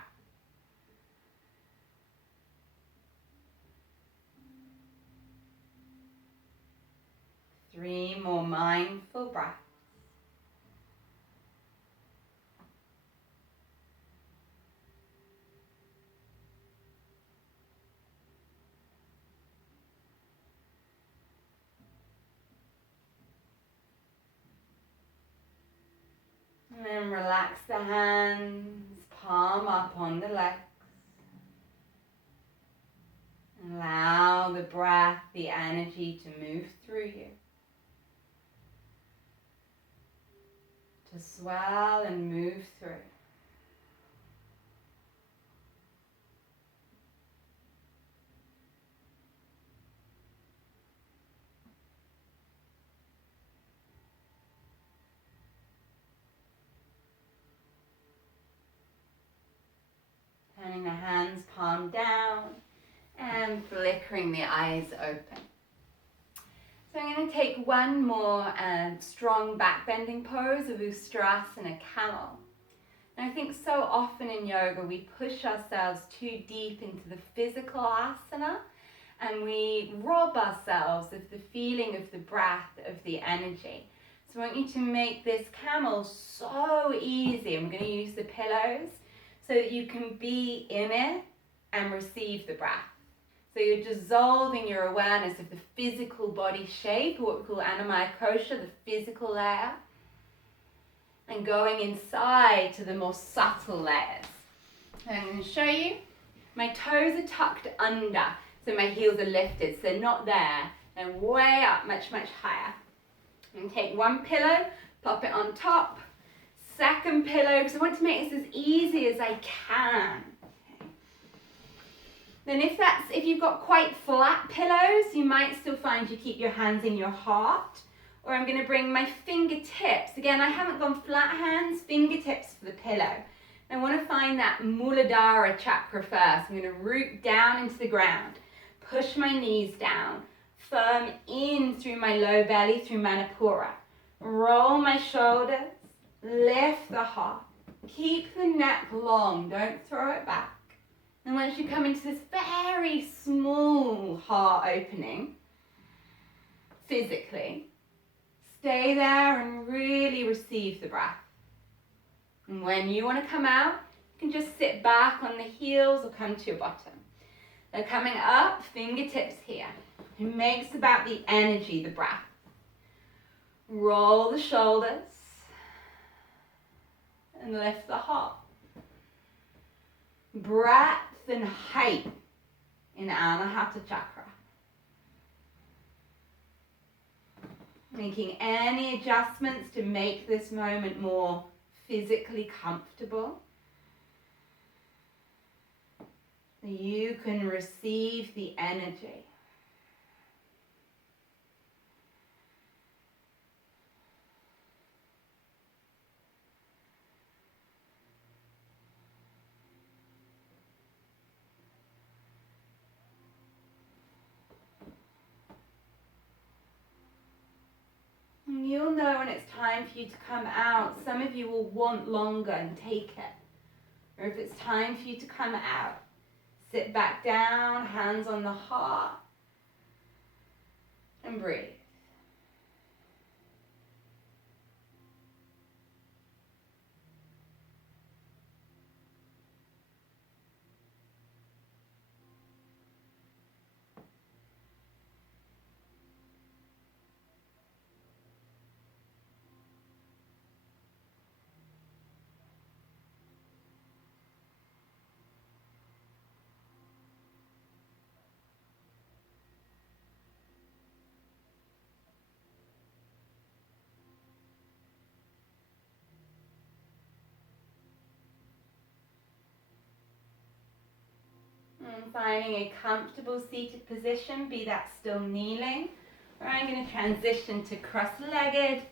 Three more mindful breaths. And then relax the hands, palm up on the legs. Allow the breath, the energy to move through you. To swell and move through. Turning the hands palm down and flickering the eyes open. So I'm going to take one more strong back bending pose of Ustrasana Camel. And I think so often in yoga we push ourselves too deep into the physical asana and we rob ourselves of the feeling of the breath, of the energy. So I want you to make this camel so easy. I'm going to use the pillows so that you can be in it and receive the breath. So you're dissolving your awareness of the physical body shape, or what we call Anamaya Kosha, the physical layer, and going inside to the more subtle layers. I'm going to show you. My toes are tucked under, so my heels are lifted, so they're not there. They're way up, much, much higher. And take one pillow, pop it on top. Second pillow, because I want to make this as easy as I can. Okay. Then if you've got quite flat pillows, you might still find you keep your hands in your heart. Or I'm going to bring my fingertips. Again, I haven't gone flat hands, fingertips for the pillow. I want to find that Muladhara chakra first. I'm going to root down into the ground. Push my knees down. Firm in through my low belly, through Manipura. Roll my shoulders. Lift the heart. Keep the neck long. Don't throw it back. And once you come into this very small heart opening, physically, stay there and really receive the breath. And when you want to come out, you can just sit back on the heels or come to your bottom. Now coming up, fingertips here. It makes about the energy, the breath. Roll the shoulders and lift the heart. Breadth and height in Anahata Chakra. Making any adjustments to make this moment more physically comfortable. so you can receive the energy. And you'll know when it's time for you to come out. Some of you will want longer and take it. Or if it's time for you to come out, sit back down, hands on the heart, and breathe. And finding a comfortable seated position, be that still kneeling, or I'm going to transition to cross-legged,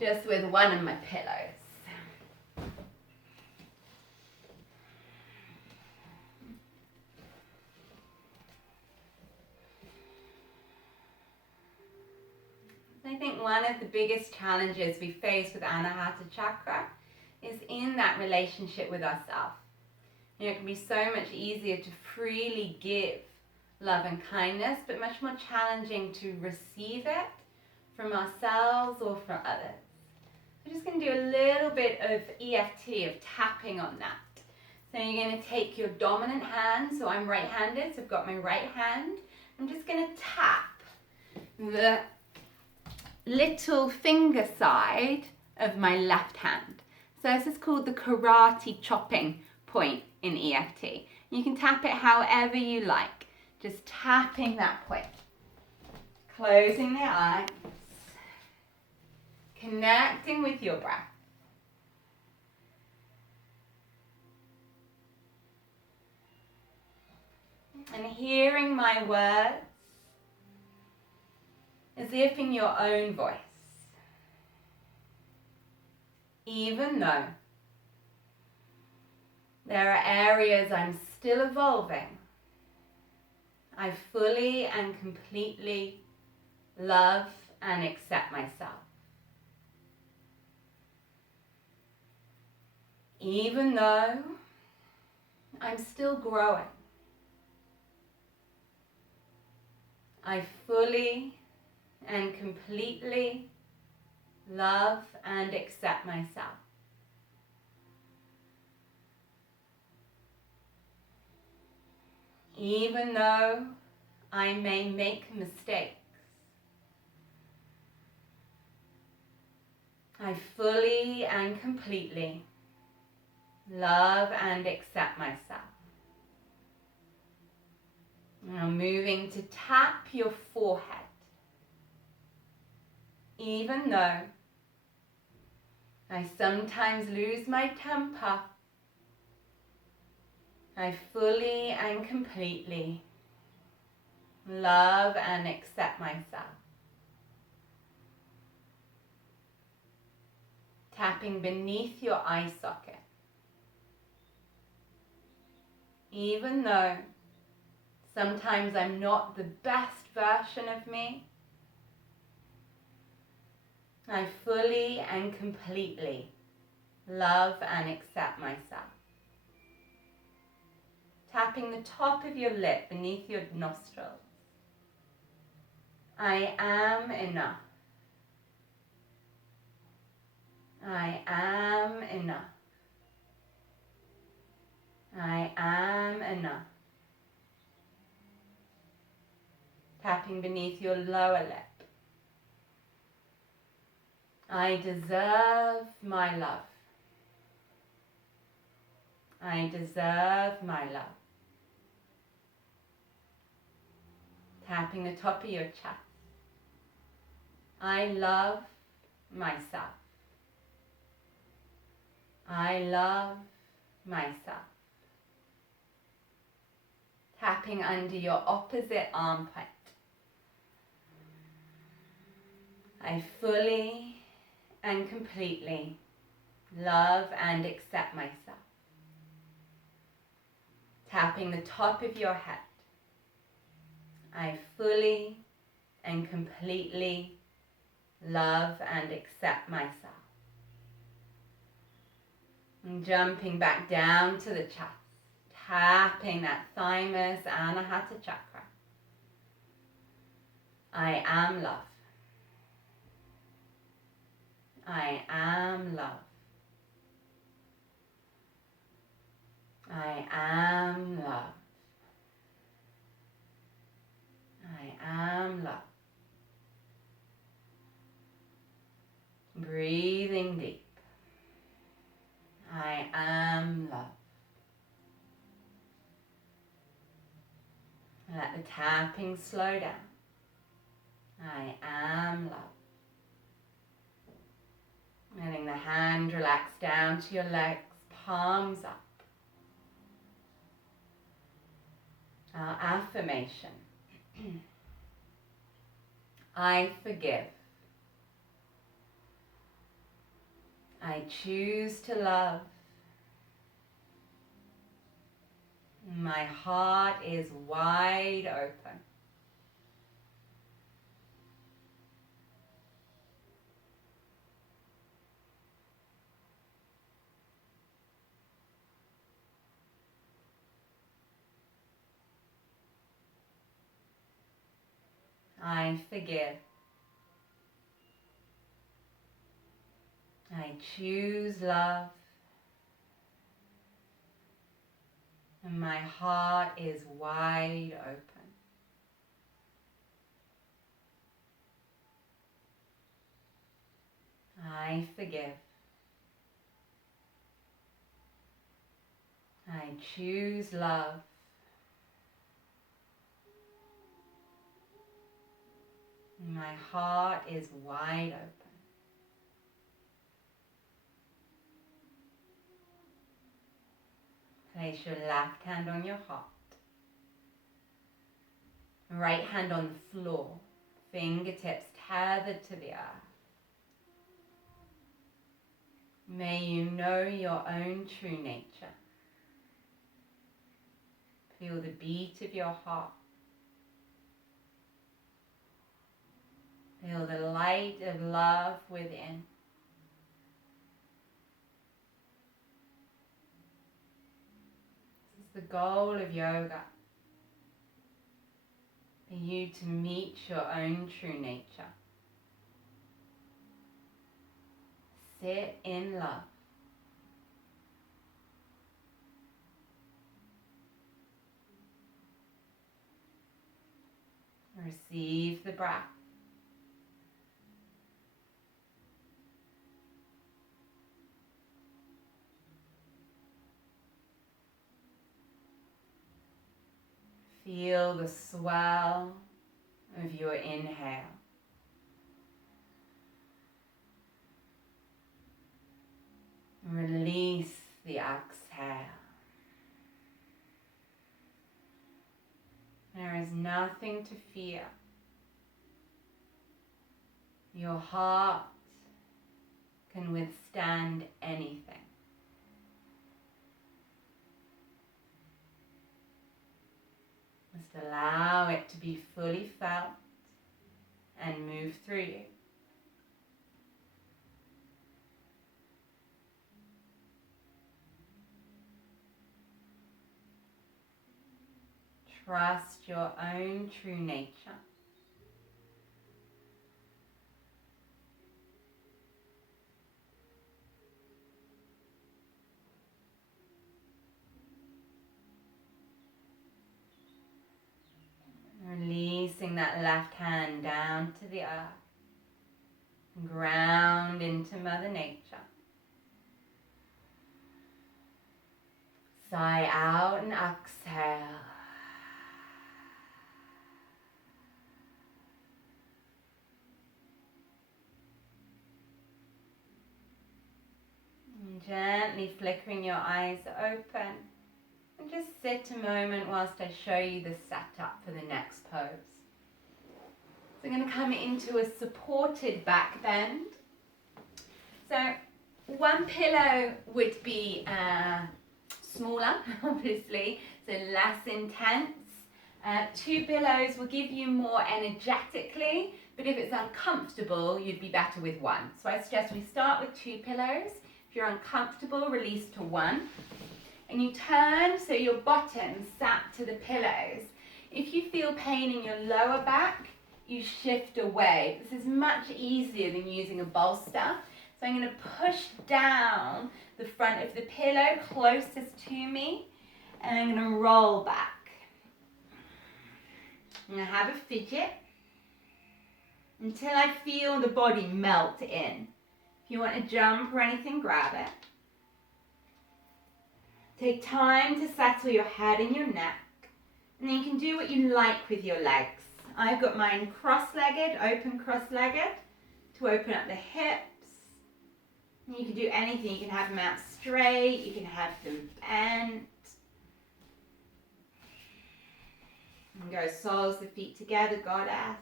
just with one of my pillows. I think one of the biggest challenges we face with Anahata Chakra is in that relationship with ourselves. You know, it can be so much easier to freely give love and kindness, but much more challenging to receive it from ourselves or from others. We're just going to do a little bit of EFT, of tapping on that. So you're going to take your dominant hand, so I'm right-handed, so I've got my right hand. I'm just going to tap the little finger side of my left hand. So this is called the karate chopping point in EFT. You can tap it however you like, just tapping that point. Closing the eyes, connecting with your breath. And hearing my words as if in your own voice. Even though there are areas I'm still evolving, I fully and completely love and accept myself. Even though I'm still growing, I fully and completely love and accept myself. Even though I may make mistakes, I fully and completely love and accept myself. Now moving to tap your forehead. Even though I sometimes lose my temper, I fully and completely love and accept myself. Tapping beneath your eye socket. Even though sometimes I'm not the best version of me, I fully and completely love and accept myself. Tapping the top of your lip beneath your nostrils. I am enough. I am enough. I am enough. Tapping beneath your lower lip. I deserve my love. I deserve my love. Tapping the top of your chest. I love myself. I love myself. tapping under your opposite armpit. I fully and completely love and accept myself. Tapping the top of your head. I fully and completely love and accept myself. And jumping back down to the chest, tapping that thymus, Anahata Chakra. I am love. I am love. I am love. I am love. Breathing deep. I am love. Let the tapping slow down. I am love. Letting the hand relax down to your legs, palms up. Our affirmation. I forgive. I choose to love. My heart is wide open. I forgive. I choose love. And my heart is wide open. I forgive. I choose love. And my heart is wide open. Place your left hand on your heart. Right hand on the floor. Fingertips tethered to the earth. May you know your own true nature. Feel the beat of your heart. Feel the light of love within. This is the goal of yoga. For you to meet your own true nature. Sit in love. Receive the breath. Feel the swell of your inhale. Release the exhale. There is nothing to fear. Your heart can withstand anything. Just allow it to be fully felt and move through you. Trust your own true nature. Releasing that left hand down to the earth. Ground into Mother Nature. Sigh out and exhale. And gently flickering your eyes open. And just sit a moment whilst I show you the setup for the next pose. So I'm going to come into a supported back bend. So one pillow would be smaller, obviously, so less intense. Two pillows will give you more energetically, but if it's uncomfortable, you'd be better with one. So I suggest we start with two pillows. If you're uncomfortable, release to one. And you turn so your bottom sat to the pillows. If you feel pain in your lower back, you shift away. This is much easier than using a bolster. So I'm going to push down the front of the pillow closest to me, and I'm going to roll back. I'm going to have a fidget until I feel the body melt in. If you want to jump or anything, grab it. Take time to settle your head and your neck, and then you can do what you like with your legs. I've got mine cross-legged, open cross-legged, to open up the hips. And you can do anything. You can have them out straight, you can have them bent. And go soles the feet together, goddess.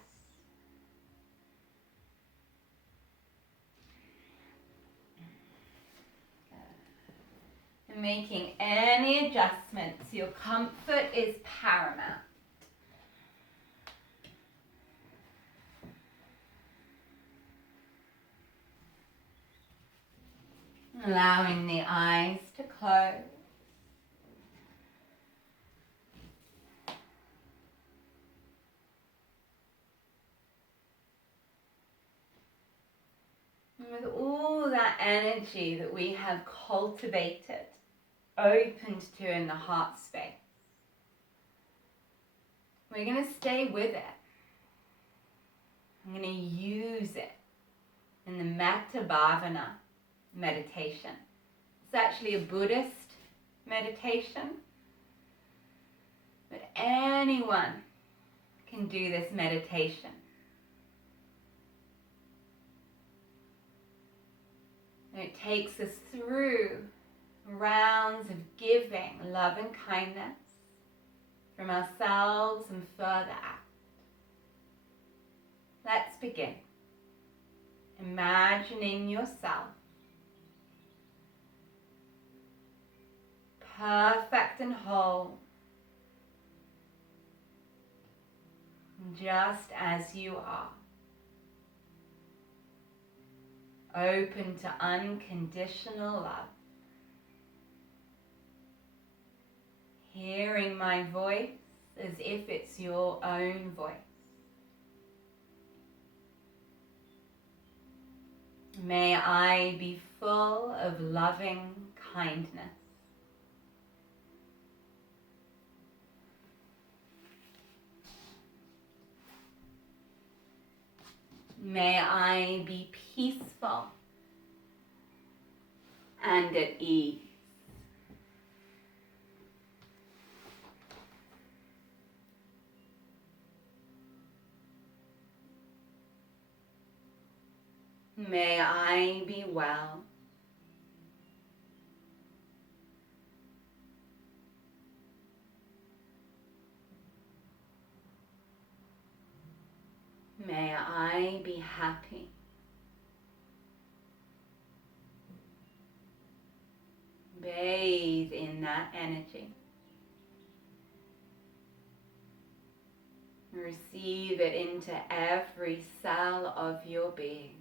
And making any adjustments, your comfort is paramount. Allowing the eyes to close. And with all that energy that we have cultivated, opened to in the heart space, we're going to stay with it. I'm going to use it in the Metta Bhavana meditation. It's actually a Buddhist meditation, but anyone can do this meditation. And it takes us through rounds of giving love and kindness from ourselves and further out. Let's begin. Imagining yourself perfect and whole, just as you are. Open to unconditional love. Hearing my voice as if it's your own voice. May I be full of loving kindness. May I be peaceful and at ease. May I be well. May I be happy. Bathe in that energy. Receive it into every cell of your being.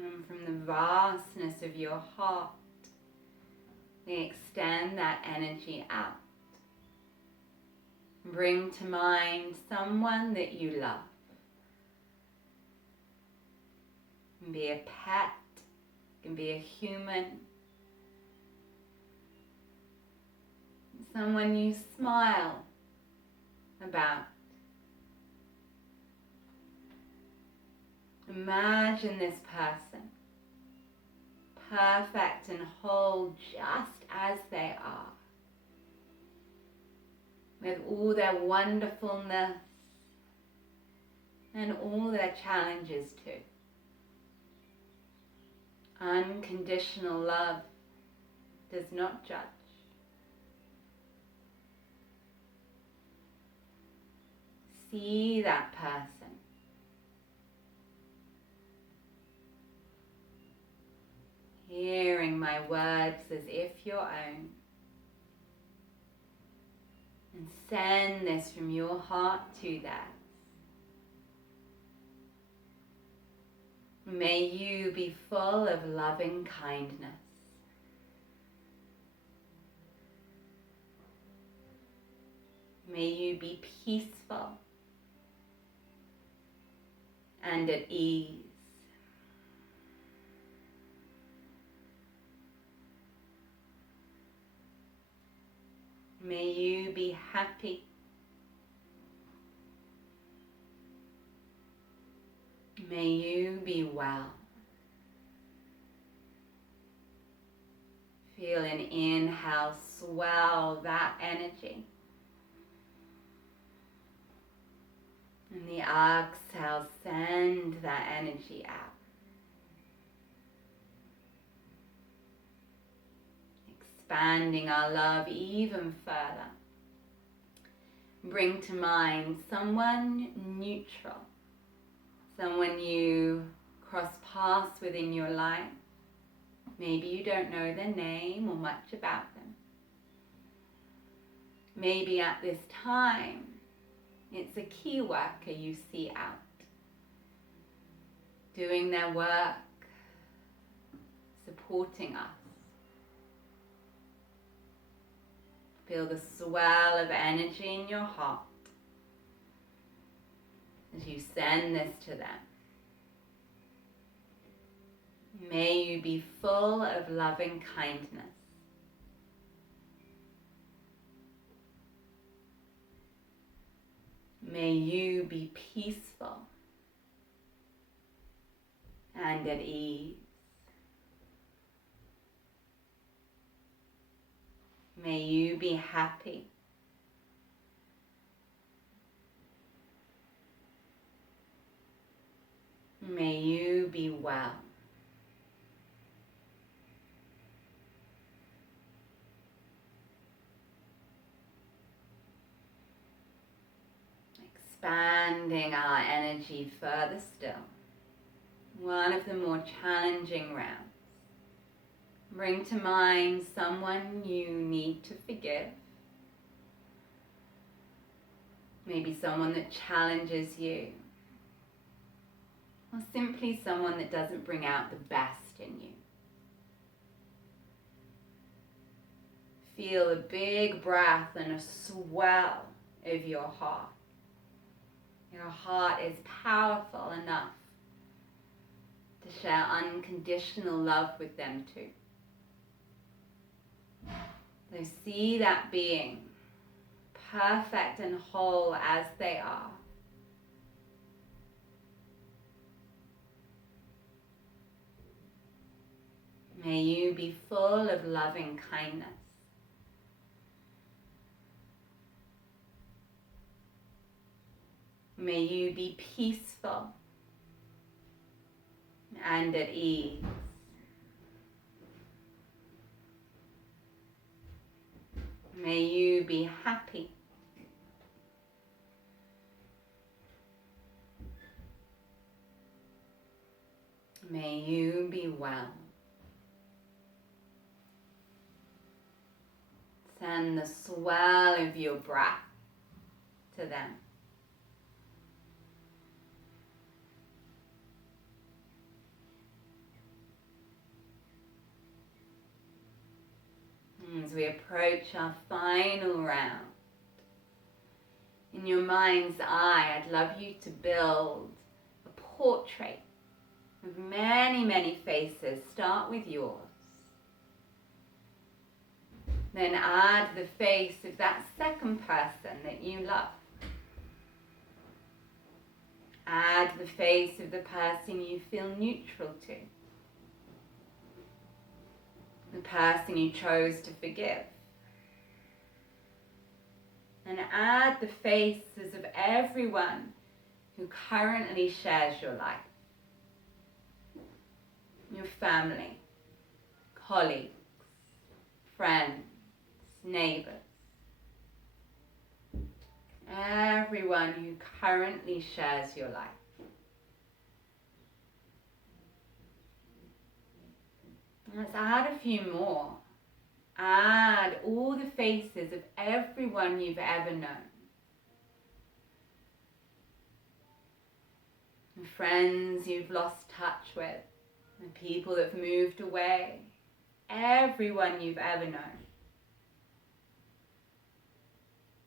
And from the vastness of your heart, we extend that energy out. Bring to mind someone that you love. It can be a pet, it can be a human, someone you smile about. Imagine this person, perfect and whole just as they are, with all their wonderfulness and all their challenges too. Unconditional love does not judge. See that person. Hearing my words as if your own. And send this from your heart to theirs. May you be full of loving kindness. May you be peaceful and at ease. May you be happy. May you be well. Feel an inhale swell that energy. And the exhale, send that energy out. Expanding our love even further. Bring to mind someone neutral, someone you cross paths with in your life. Maybe you don't know their name or much about them. Maybe at this time, it's a key worker you see out, doing their work, supporting us. Feel the swell of energy in your heart as you send this to them. May you be full of loving kindness. May you be peaceful and at ease. May you be happy. May you be well. Expanding our energy further still. One of the more challenging rounds. Bring to mind someone you need to forgive. Maybe someone that challenges you. Or simply someone that doesn't bring out the best in you. Feel a big breath and a swell of your heart. Your heart is powerful enough to share unconditional love with them too. So see that being, perfect and whole as they are. May you be full of loving kindness. May you be peaceful and at ease. May you be happy. May you be well. Send the swell of your breath to them. As we approach our final round, in your mind's eye, I'd love you to build a portrait of many, many faces. Start with yours. Then add the face of that second person that you love. Add the face of the person you feel neutral to. The person you chose to forgive. And add the faces of everyone who currently shares your life. Your family, colleagues, friends, neighbors. Everyone who currently shares your life. Let's add a few more. Add all the faces of everyone you've ever known. The friends you've lost touch with, the people that have moved away, everyone you've ever known.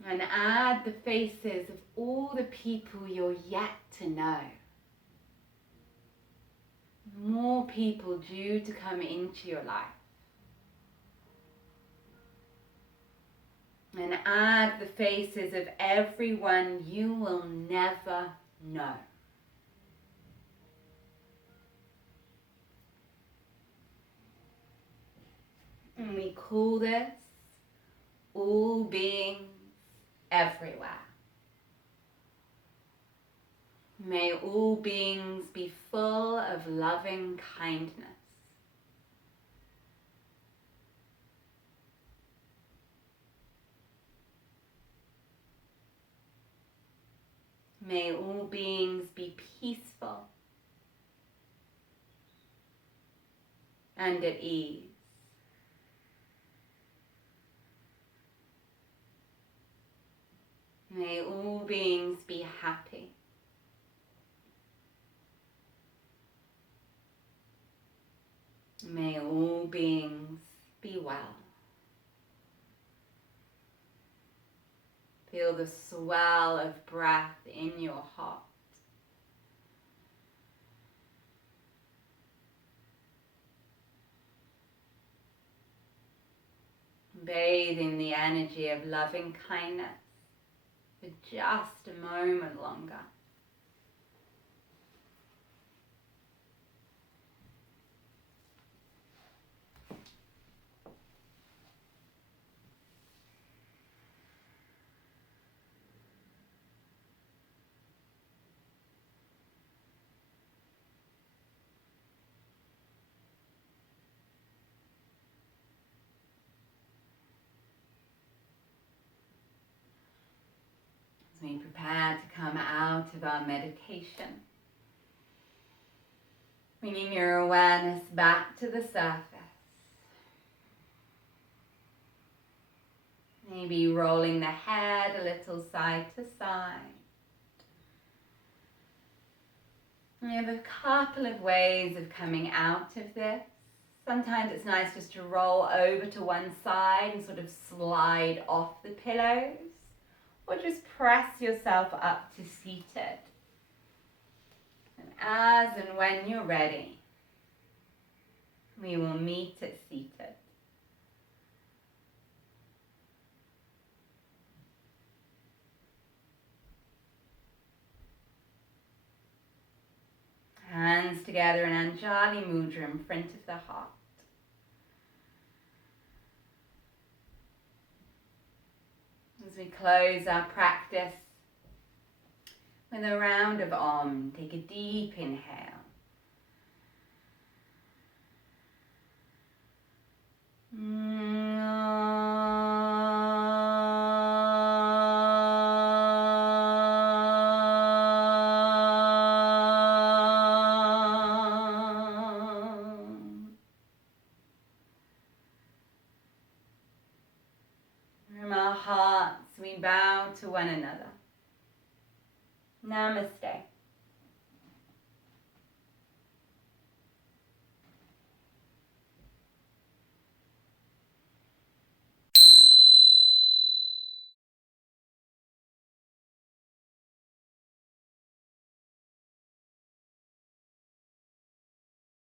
And add the faces of all the people you're yet to know. More people due to come into your life. And add the faces of everyone you will never know. And we call this all beings everywhere. May all beings be full of loving kindness. May all beings be peaceful and at ease. May all beings be happy. May all beings be well. Feel the swell of breath in your heart. Bathe in the energy of loving kindness for just a moment longer. As we prepare to come out of our meditation, bringing your awareness back to the surface. Maybe rolling the head a little side to side. We have a couple of ways of coming out of this. Sometimes it's nice just to roll over to one side and sort of slide off the pillows, or just press yourself up to seated. And as and when you're ready, we will meet at seated. Hands together in Anjali Mudra in front of the heart. As we close our practice with a round of Om, take a deep inhale. From our hearts, we bow to one another. Namaste.